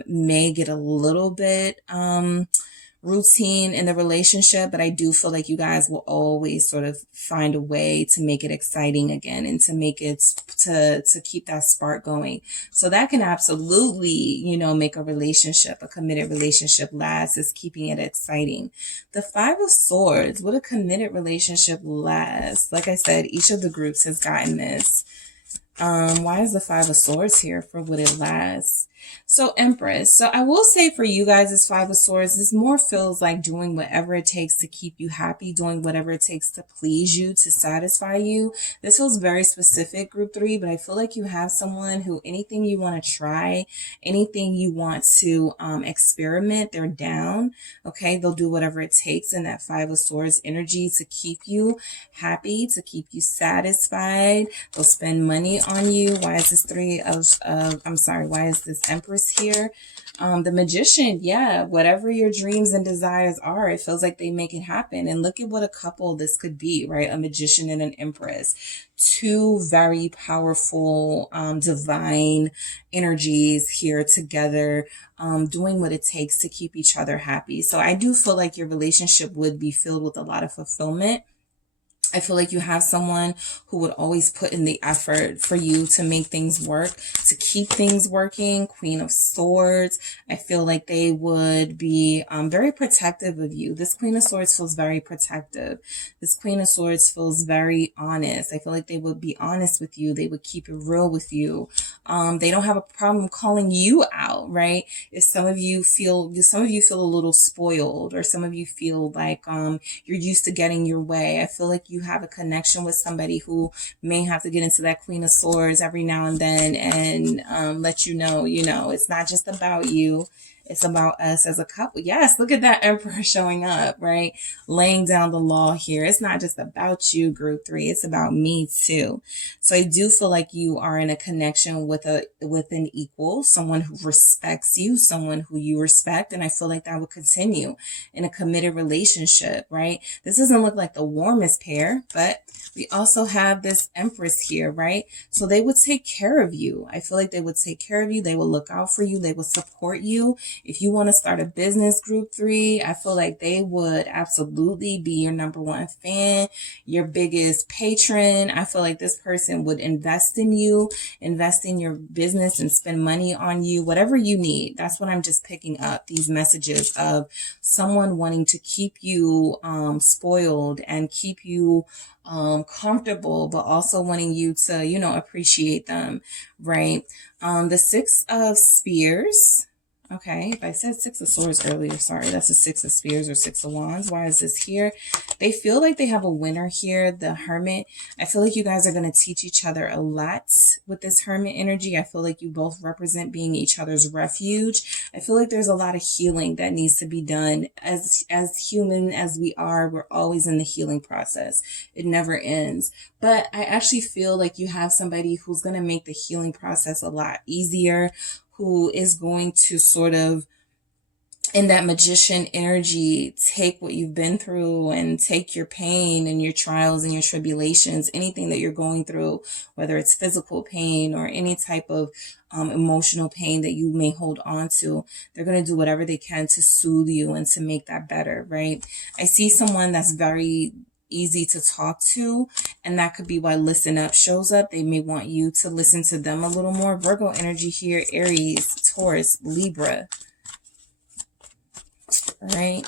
may get a little bit routine in the relationship, but I do feel like you guys will always sort of find a way to make it exciting again and to make it to keep that spark going. So that can absolutely, you know, make a relationship, a committed relationship last, is keeping it exciting. The Five of Swords, would a committed relationship last? Like I said, each of the groups has gotten this. Why is the Five of Swords here for would it last? So Empress. So I will say for you guys, this Five of Swords, this more feels like doing whatever it takes to keep you happy, doing whatever it takes to please you, to satisfy you. This feels very specific, group 3, but I feel like you have someone who anything you want to try, anything you want to experiment, they're down. Okay, they'll do whatever it takes in that Five of Swords energy to keep you happy, to keep you satisfied. They'll spend money on you. Why is this why is this Empress here? The Magician, yeah, whatever your dreams and desires are, it feels like they make it happen. And look at what a couple this could be, right? A Magician and an Empress. Two very powerful, divine energies here together, doing what it takes to keep each other happy. So I do feel like your relationship would be filled with a lot of fulfillment. I feel like you have someone who would always put in the effort for you to make things work, to keep things working. Queen of Swords. I feel like they would be very protective of you. This Queen of Swords feels very protective. This Queen of Swords feels very honest. I feel like they would be honest with you. They would keep it real with you. They don't have a problem calling you out, right? If some of you feel a little spoiled, or some of you feel like you're used to getting your way, I feel like you have a connection with somebody who may have to get into that Queen of Swords every now and then and let you know, it's not just about you. It's about us as a couple. Yes, look at that Emperor showing up, right? Laying down the law here. It's not just about you, group 3. It's about me too. So I do feel like you are in a connection with an equal, someone who respects you, someone who you respect. And I feel like that will continue in a committed relationship, right? This doesn't look like the warmest pair, but we also have this Empress here, right? So they would take care of you. I feel like they would take care of you. They will look out for you. They will support you. If you want to start a business, group 3, I feel like they would absolutely be your #1 fan, your biggest patron. I feel like this person would invest in you, invest in your business and spend money on you, whatever you need. That's what I'm just picking up, these messages of someone wanting to keep you spoiled and keep you comfortable, but also wanting you to, appreciate them, right? The 6 of Spears. Okay, if I said 6 of Swords earlier, sorry, that's a 6 of Spears or 6 of Wands. Why is this here? They feel like they have a winner here, the Hermit. I feel like you guys are going to teach each other a lot with this Hermit energy. I feel like you both represent being each other's refuge. I feel like there's a lot of healing that needs to be done. As human as we are, we're always in the healing process. It never ends. But I actually feel like you have somebody who's going to make the healing process a lot easier, who is going to sort of, in that magician energy, take what you've been through and take your pain and your trials and your tribulations, anything that you're going through, whether it's physical pain or any type of emotional pain that you may hold on to. They're going to do whatever they can to soothe you and to make that better, right? I see someone that's very easy to talk to, and that could be why Listen Up shows up. They may want you to listen to them a little more. Virgo energy here, Aries, Taurus, Libra, right?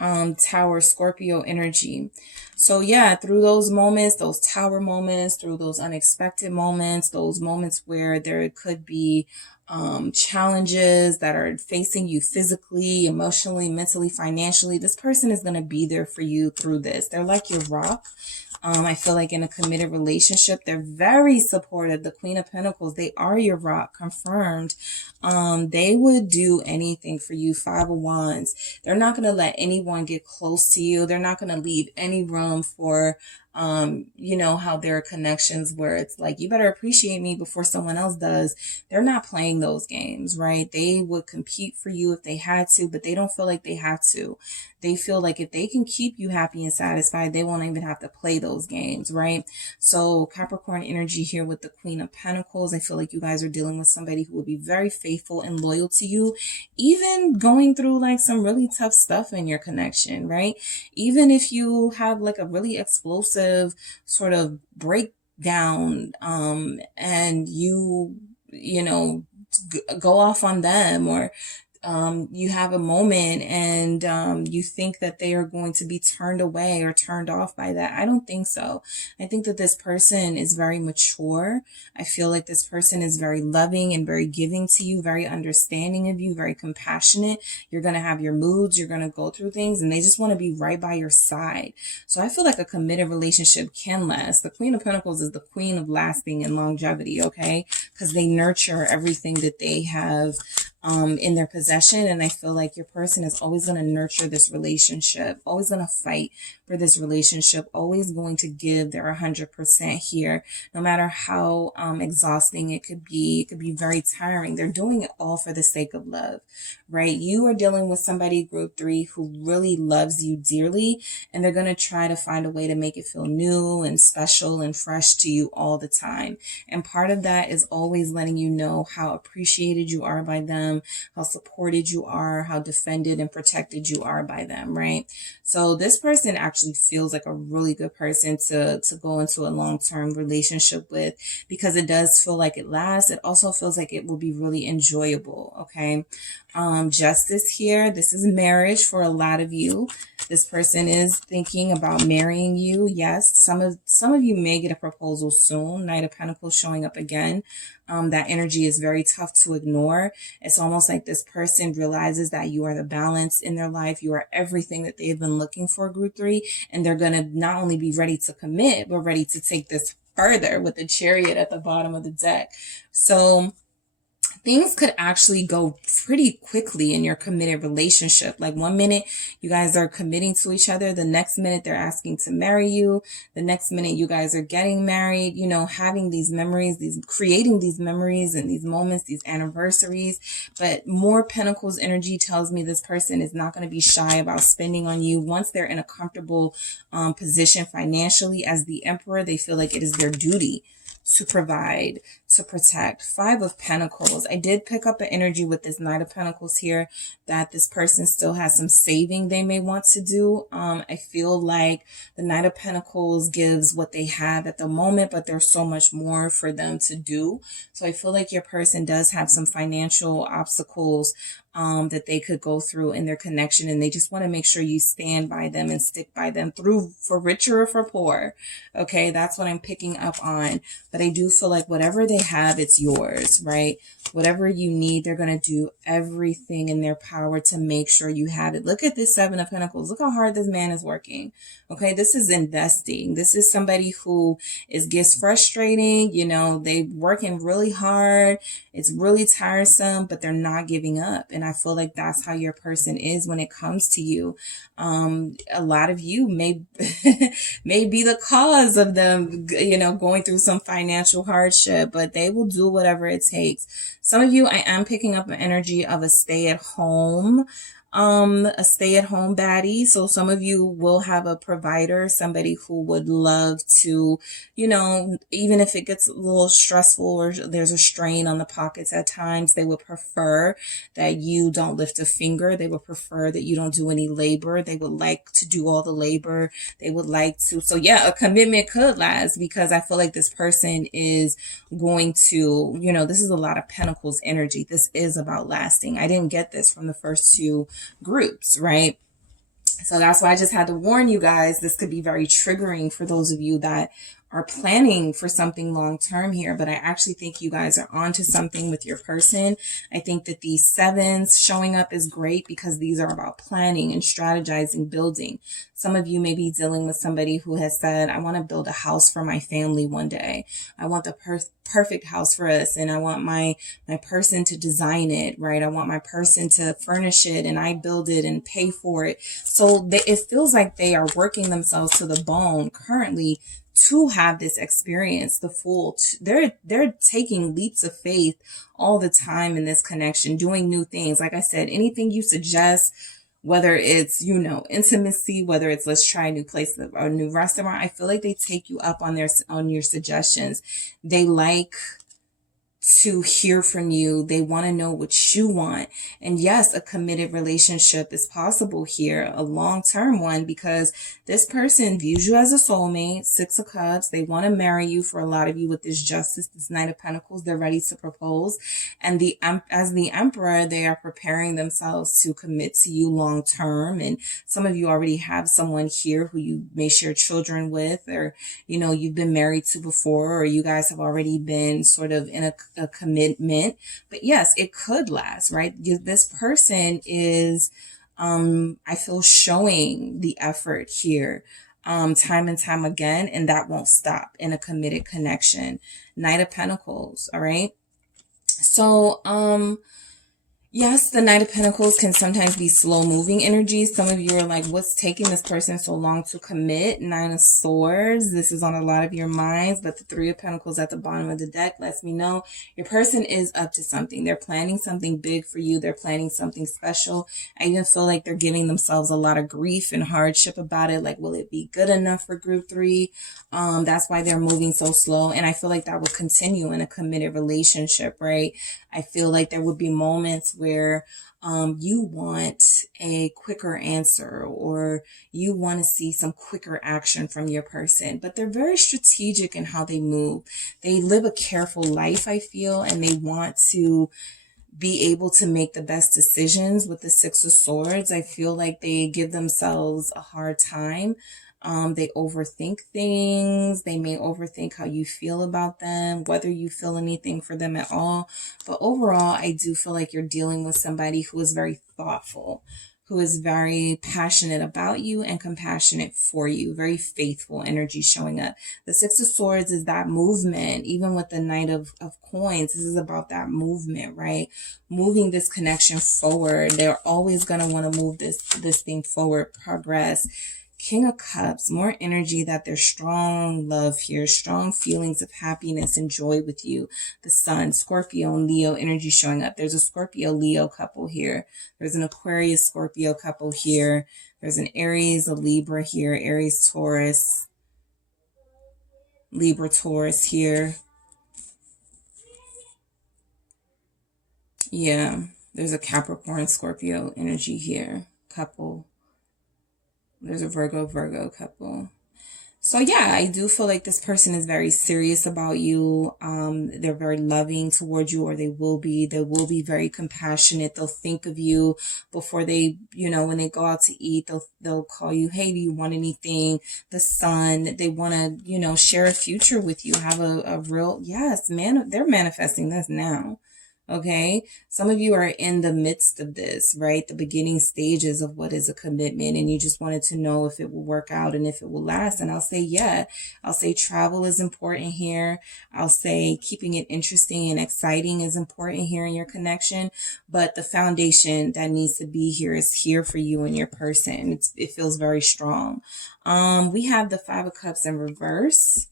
Tower, Scorpio energy. So yeah, through those moments, those tower moments, through those unexpected moments, those moments where there could be challenges that are facing you physically, emotionally, mentally, financially, this person is going to be there for you through this. They're like your rock. I feel like in a committed relationship, they're very supportive. The Queen of Pentacles, they are your rock, confirmed. They would do anything for you. 5 of Wands. They're not going to let anyone get close to you. They're not going to leave any room for, how there are connections where it's like, you better appreciate me before someone else does. They're not playing those games, right? They would compete for you if they had to, but they don't feel like they have to. They feel like if they can keep you happy and satisfied, they won't even have to play those games, right? So Capricorn energy here with the Queen of Pentacles. I feel like you guys are dealing with somebody who will be very faithful and loyal to you, even going through like some really tough stuff in your connection, right? Even if you have like a really explosive sort of breakdown, and you go off on them, or you have a moment and you think that they are going to be turned away or turned off by that. I don't think so. I think that this person is very mature. I feel like this person is very loving and very giving to you, very understanding of you, very compassionate. You're going to have your moods, you're going to go through things, and they just want to be right by your side. So I feel like a committed relationship can last. The Queen of Pentacles is the queen of lasting and longevity, okay? Because they nurture everything that they have in their possession. And I feel like your person is always going to nurture this relationship, always going to fight for this relationship, always going to give their 100% here, no matter how exhausting it could be. It could be very tiring. They're doing it all for the sake of love, right? You are dealing with somebody, group 3, who really loves you dearly, and they're going to try to find a way to make it feel new and special and fresh to you all the time. And part of that is always letting you know how appreciated you are by them, how supported you are, how defended and protected you are by them, right? So this person actually feels like a really good person to go into a long-term relationship with, because it does feel like it lasts. It also feels like it will be really enjoyable, okay? Justice here. This is marriage for a lot of you. This person is thinking about marrying you. Yes, some of you may get a proposal soon. Knight of Pentacles showing up again. That energy is very tough to ignore. It's almost like this person realizes that you are the balance in their life. You are everything that they've been looking for, group 3. And they're going to not only be ready to commit, but ready to take this further with the Chariot at the bottom of the deck. So things could actually go pretty quickly in your committed relationship. Like one minute you guys are committing to each other, the next minute they're asking to marry you, the next minute you guys are getting married, you know, having these memories, creating these memories and these moments, these anniversaries. But more Pentacles energy tells me this person is not going to be shy about spending on you. Once they're in a comfortable position financially as the Emperor, they feel like it is their duty to provide, to protect. Five of Pentacles. I did pick up an energy with this Knight of Pentacles here that this person still has some saving they may want to do. I feel like the Knight of Pentacles gives what they have at the moment, but there's so much more for them to do. So I feel like your person does have some financial obstacles that they could go through in their connection, and they just want to make sure you stand by them and stick by them through, for richer or for poor. Okay, that's what I'm picking up on. But I do feel like whatever they have, it's yours, right? Whatever you need, they're going to do everything in their power to make sure you have it. Look at this Seven of Pentacles. Look how hard this man is working. Okay, this is investing. This is somebody who gets frustrating. You know, they working really hard. It's really tiresome, but they're not giving up. And I feel like that's how your person is when it comes to you. A lot of you may may be the cause of them, you know, going through some financial hardship, but they will do whatever it takes. Some of you, I am picking up an energy of a stay-at-home baddie. So some of you will have a provider, somebody who would love to, you know, even if it gets a little stressful or there's a strain on the pockets at times, they would prefer that you don't lift a finger. They would prefer that you don't do any labor. They would like to do all the labor. They would like to. So yeah, a commitment could last, because I feel like this person is going to, you know, this is a lot of Pentacles energy. This is about lasting. I didn't get this from the first two groups, right? So that's why I just had to warn you guys. This could be very triggering for those of you that are planning for something long term here, but I actually think you guys are onto something with your person. I think that these sevens showing up is great because these are about planning and strategizing, building. Some of you may be dealing with somebody who has said, I want to build a house for my family one day. I want the perfect house for us, and I want my person to design it, right? I want my person to furnish it, and I build it and pay for it. So it feels like they are working themselves to the bone currently to have this experience. The Fool, they're taking leaps of faith all the time in this connection, doing new things. Like I said, anything you suggest, whether it's, you know, intimacy, whether it's let's try a new place or a new restaurant, I feel like they take you up on your suggestions. They like to hear from you. They want to know what you want. And yes, a committed relationship is possible here, a long-term one, because this person views you as a soulmate. Six of Cups. They want to marry you. For a lot of you with this Justice, this Knight of Pentacles, they're ready to propose. And as the Emperor, they are preparing themselves to commit to you long-term. And some of you already have someone here who you may share children with, or, you know, you've been married to before, or you guys have already been sort of in a commitment. But yes, it could last, right? This person is, I feel, showing the effort here, time and time again, and that won't stop in a committed connection. Knight of Pentacles. All right. So, yes, the Knight of Pentacles can sometimes be slow-moving energies. Some of you are like, what's taking this person so long to commit? Nine of Swords. This is on a lot of your minds, but the Three of Pentacles at the bottom of the deck lets me know your person is up to something. They're planning something big for you. They're planning something special. I even feel like they're giving themselves a lot of grief and hardship about it. Like, will it be good enough for group 3? That's why they're moving so slow. And I feel like that will continue in a committed relationship, right? I feel like there would be moments where you want a quicker answer, or you want to see some quicker action from your person, but they're very strategic in how they move. They live a careful life, I feel, and they want to be able to make the best decisions. With the Six of Swords, I feel like they give themselves a hard time. They overthink things. They may overthink how you feel about them, whether you feel anything for them at all. But overall, I do feel like you're dealing with somebody who is very thoughtful, who is very passionate about you and compassionate for you. Very faithful energy showing up. The Six of Swords is that movement. Even with the Knight of Coins, this is about that movement, right? Moving this connection forward. They're always going to want to move this thing forward, progress. King of Cups, more energy that there's strong love here, strong feelings of happiness and joy with you. The Sun, Scorpio and Leo energy showing up. There's a Scorpio-Leo couple here. There's an Aquarius-Scorpio couple here. There's an Aries, a Libra here, Aries-Taurus, Libra-Taurus here. Yeah, there's a Capricorn-Scorpio energy here, couple. There's a Virgo couple. So yeah, I do feel like this person is very serious about you. They're very loving towards you, or they will be. They will be very compassionate. They'll think of you before they, when they go out to eat, they'll call you, hey, do you want anything? The Sun, they want to, share a future with you, have a real, yes, they're manifesting this now. Okay, some of you are in the midst of this, right? The beginning stages of what is a commitment, and you just wanted to know if it will work out and if it will last. And I'll say, yeah, I'll say travel is important here. I'll say keeping it interesting and exciting is important here in your connection. But the foundation that needs to be here is here for you and your person. It feels very strong. We have the Five of Cups in reverse.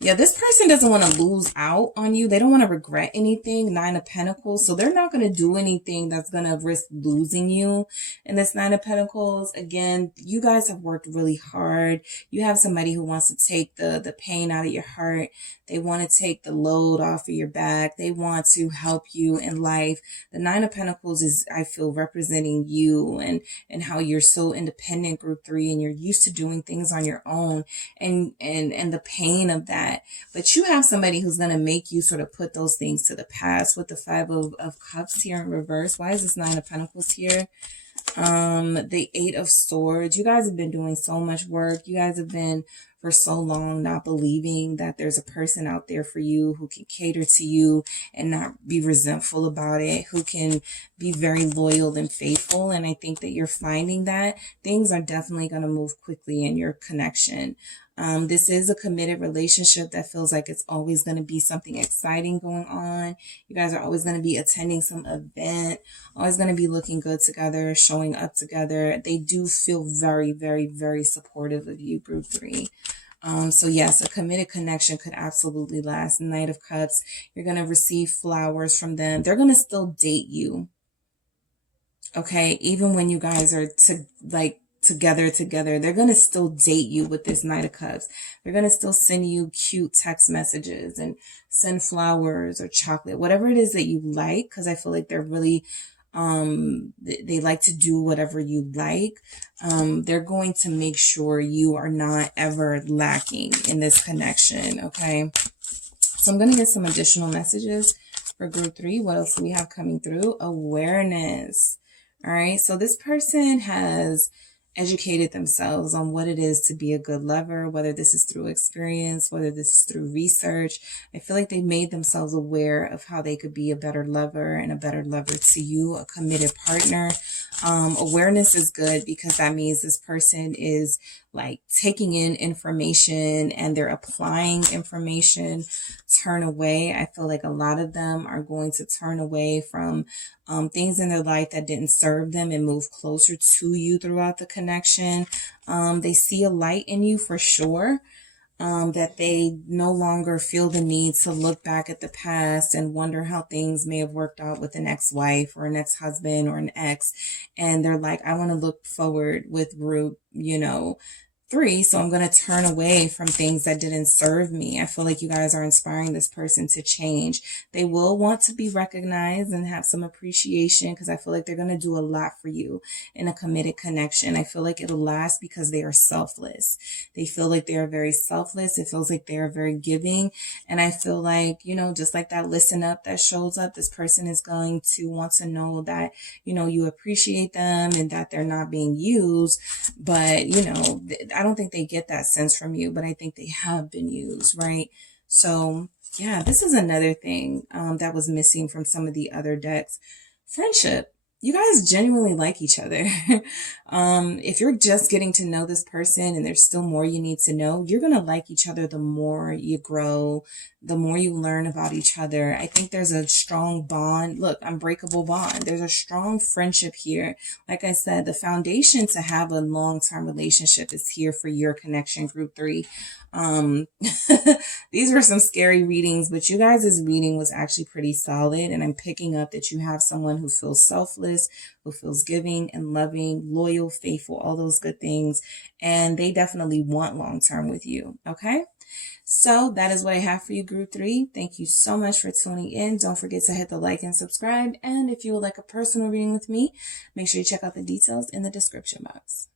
Yeah, this person doesn't want to lose out on you. They don't want to regret anything. Nine of Pentacles. So they're not going to do anything that's going to risk losing you. And this Nine of Pentacles, again, you guys have worked really hard. You have somebody who wants to take the pain out of your heart. They want to take the load off of your back. They want to help you in life. The Nine of Pentacles is, I feel, representing you and how you're so independent, Group 3, and you're used to doing things on your own and the pain of that. But you have somebody who's going to make you sort of put those things to the past. With the Five of Cups here in reverse. Why is this Nine of Pentacles here? The Eight of Swords. You guys have been doing so much work. You guys have been for so long not believing that there's a person out there for you who can cater to you and not be resentful about it, who can be very loyal and faithful. And I think that you're finding that things are definitely going to move quickly in your connection. This is a committed relationship that feels like it's always going to be something exciting going on. You guys are always going to be attending some event, always going to be looking good together, showing up together. They do feel very, very, very supportive of you, Group 3. So yes, a committed connection could absolutely last. Knight of Cups, you're going to receive flowers from them. They're going to still date you. Okay, even when you guys are together, they're going to still date you with this Knight of Cups. They're going to still send you cute text messages and send flowers or chocolate, whatever it is that you like, because I feel like they're really, they like to do whatever you like. They're going to make sure you are not ever lacking in this connection, okay? So I'm going to get some additional messages for Group 3. What else do we have coming through? Awareness. All right, so this person has educated themselves on what it is to be a good lover, whether this is through experience, whether this is through research. I feel like they made themselves aware of how they could be a better lover and a better lover to you, a committed partner. Awareness is good because that means this person is like taking in information and they're applying information. Turn away. I feel like a lot of them are going to turn away from things in their life that didn't serve them and move closer to you throughout the connection. They see a light in you for sure. That they no longer feel the need to look back at the past and wonder how things may have worked out with an ex-wife or an ex-husband or an ex. And they're like, I want to look forward with Group, 3. So I'm going to turn away from things that didn't serve me. I feel like you guys are inspiring this person to change. They will want to be recognized and have some appreciation because I feel like they're going to do a lot for you in a committed connection. I feel like it'll last because they are selfless. They feel like they are very selfless. It feels like they are very giving. And I feel like, just like that listen up that shows up, this person is going to want to know that, you appreciate them and that they're not being used. But, I don't think they get that sense from you, but I think they have been used, right? So yeah, this is another thing that was missing from some of the other decks. Friendship. you guys genuinely like each other. If you're just getting to know this person and there's still more you need to know, you're going to like each other the more you grow, the more you learn about each other. I think there's a strong bond. Look, unbreakable bond. There's a strong friendship here. Like I said, the foundation to have a long-term relationship is here for your connection, group 3. These were some scary readings, but you guys' reading was actually pretty solid. And I'm picking up that you have someone who feels selfless, who feels giving and loving, loyal, faithful, all those good things. And they definitely want long-term with you. Okay. So that is what I have for you, group 3. Thank you so much for tuning in. Don't forget to hit the like and subscribe. And if you would like a personal reading with me, make sure you check out the details in the description box.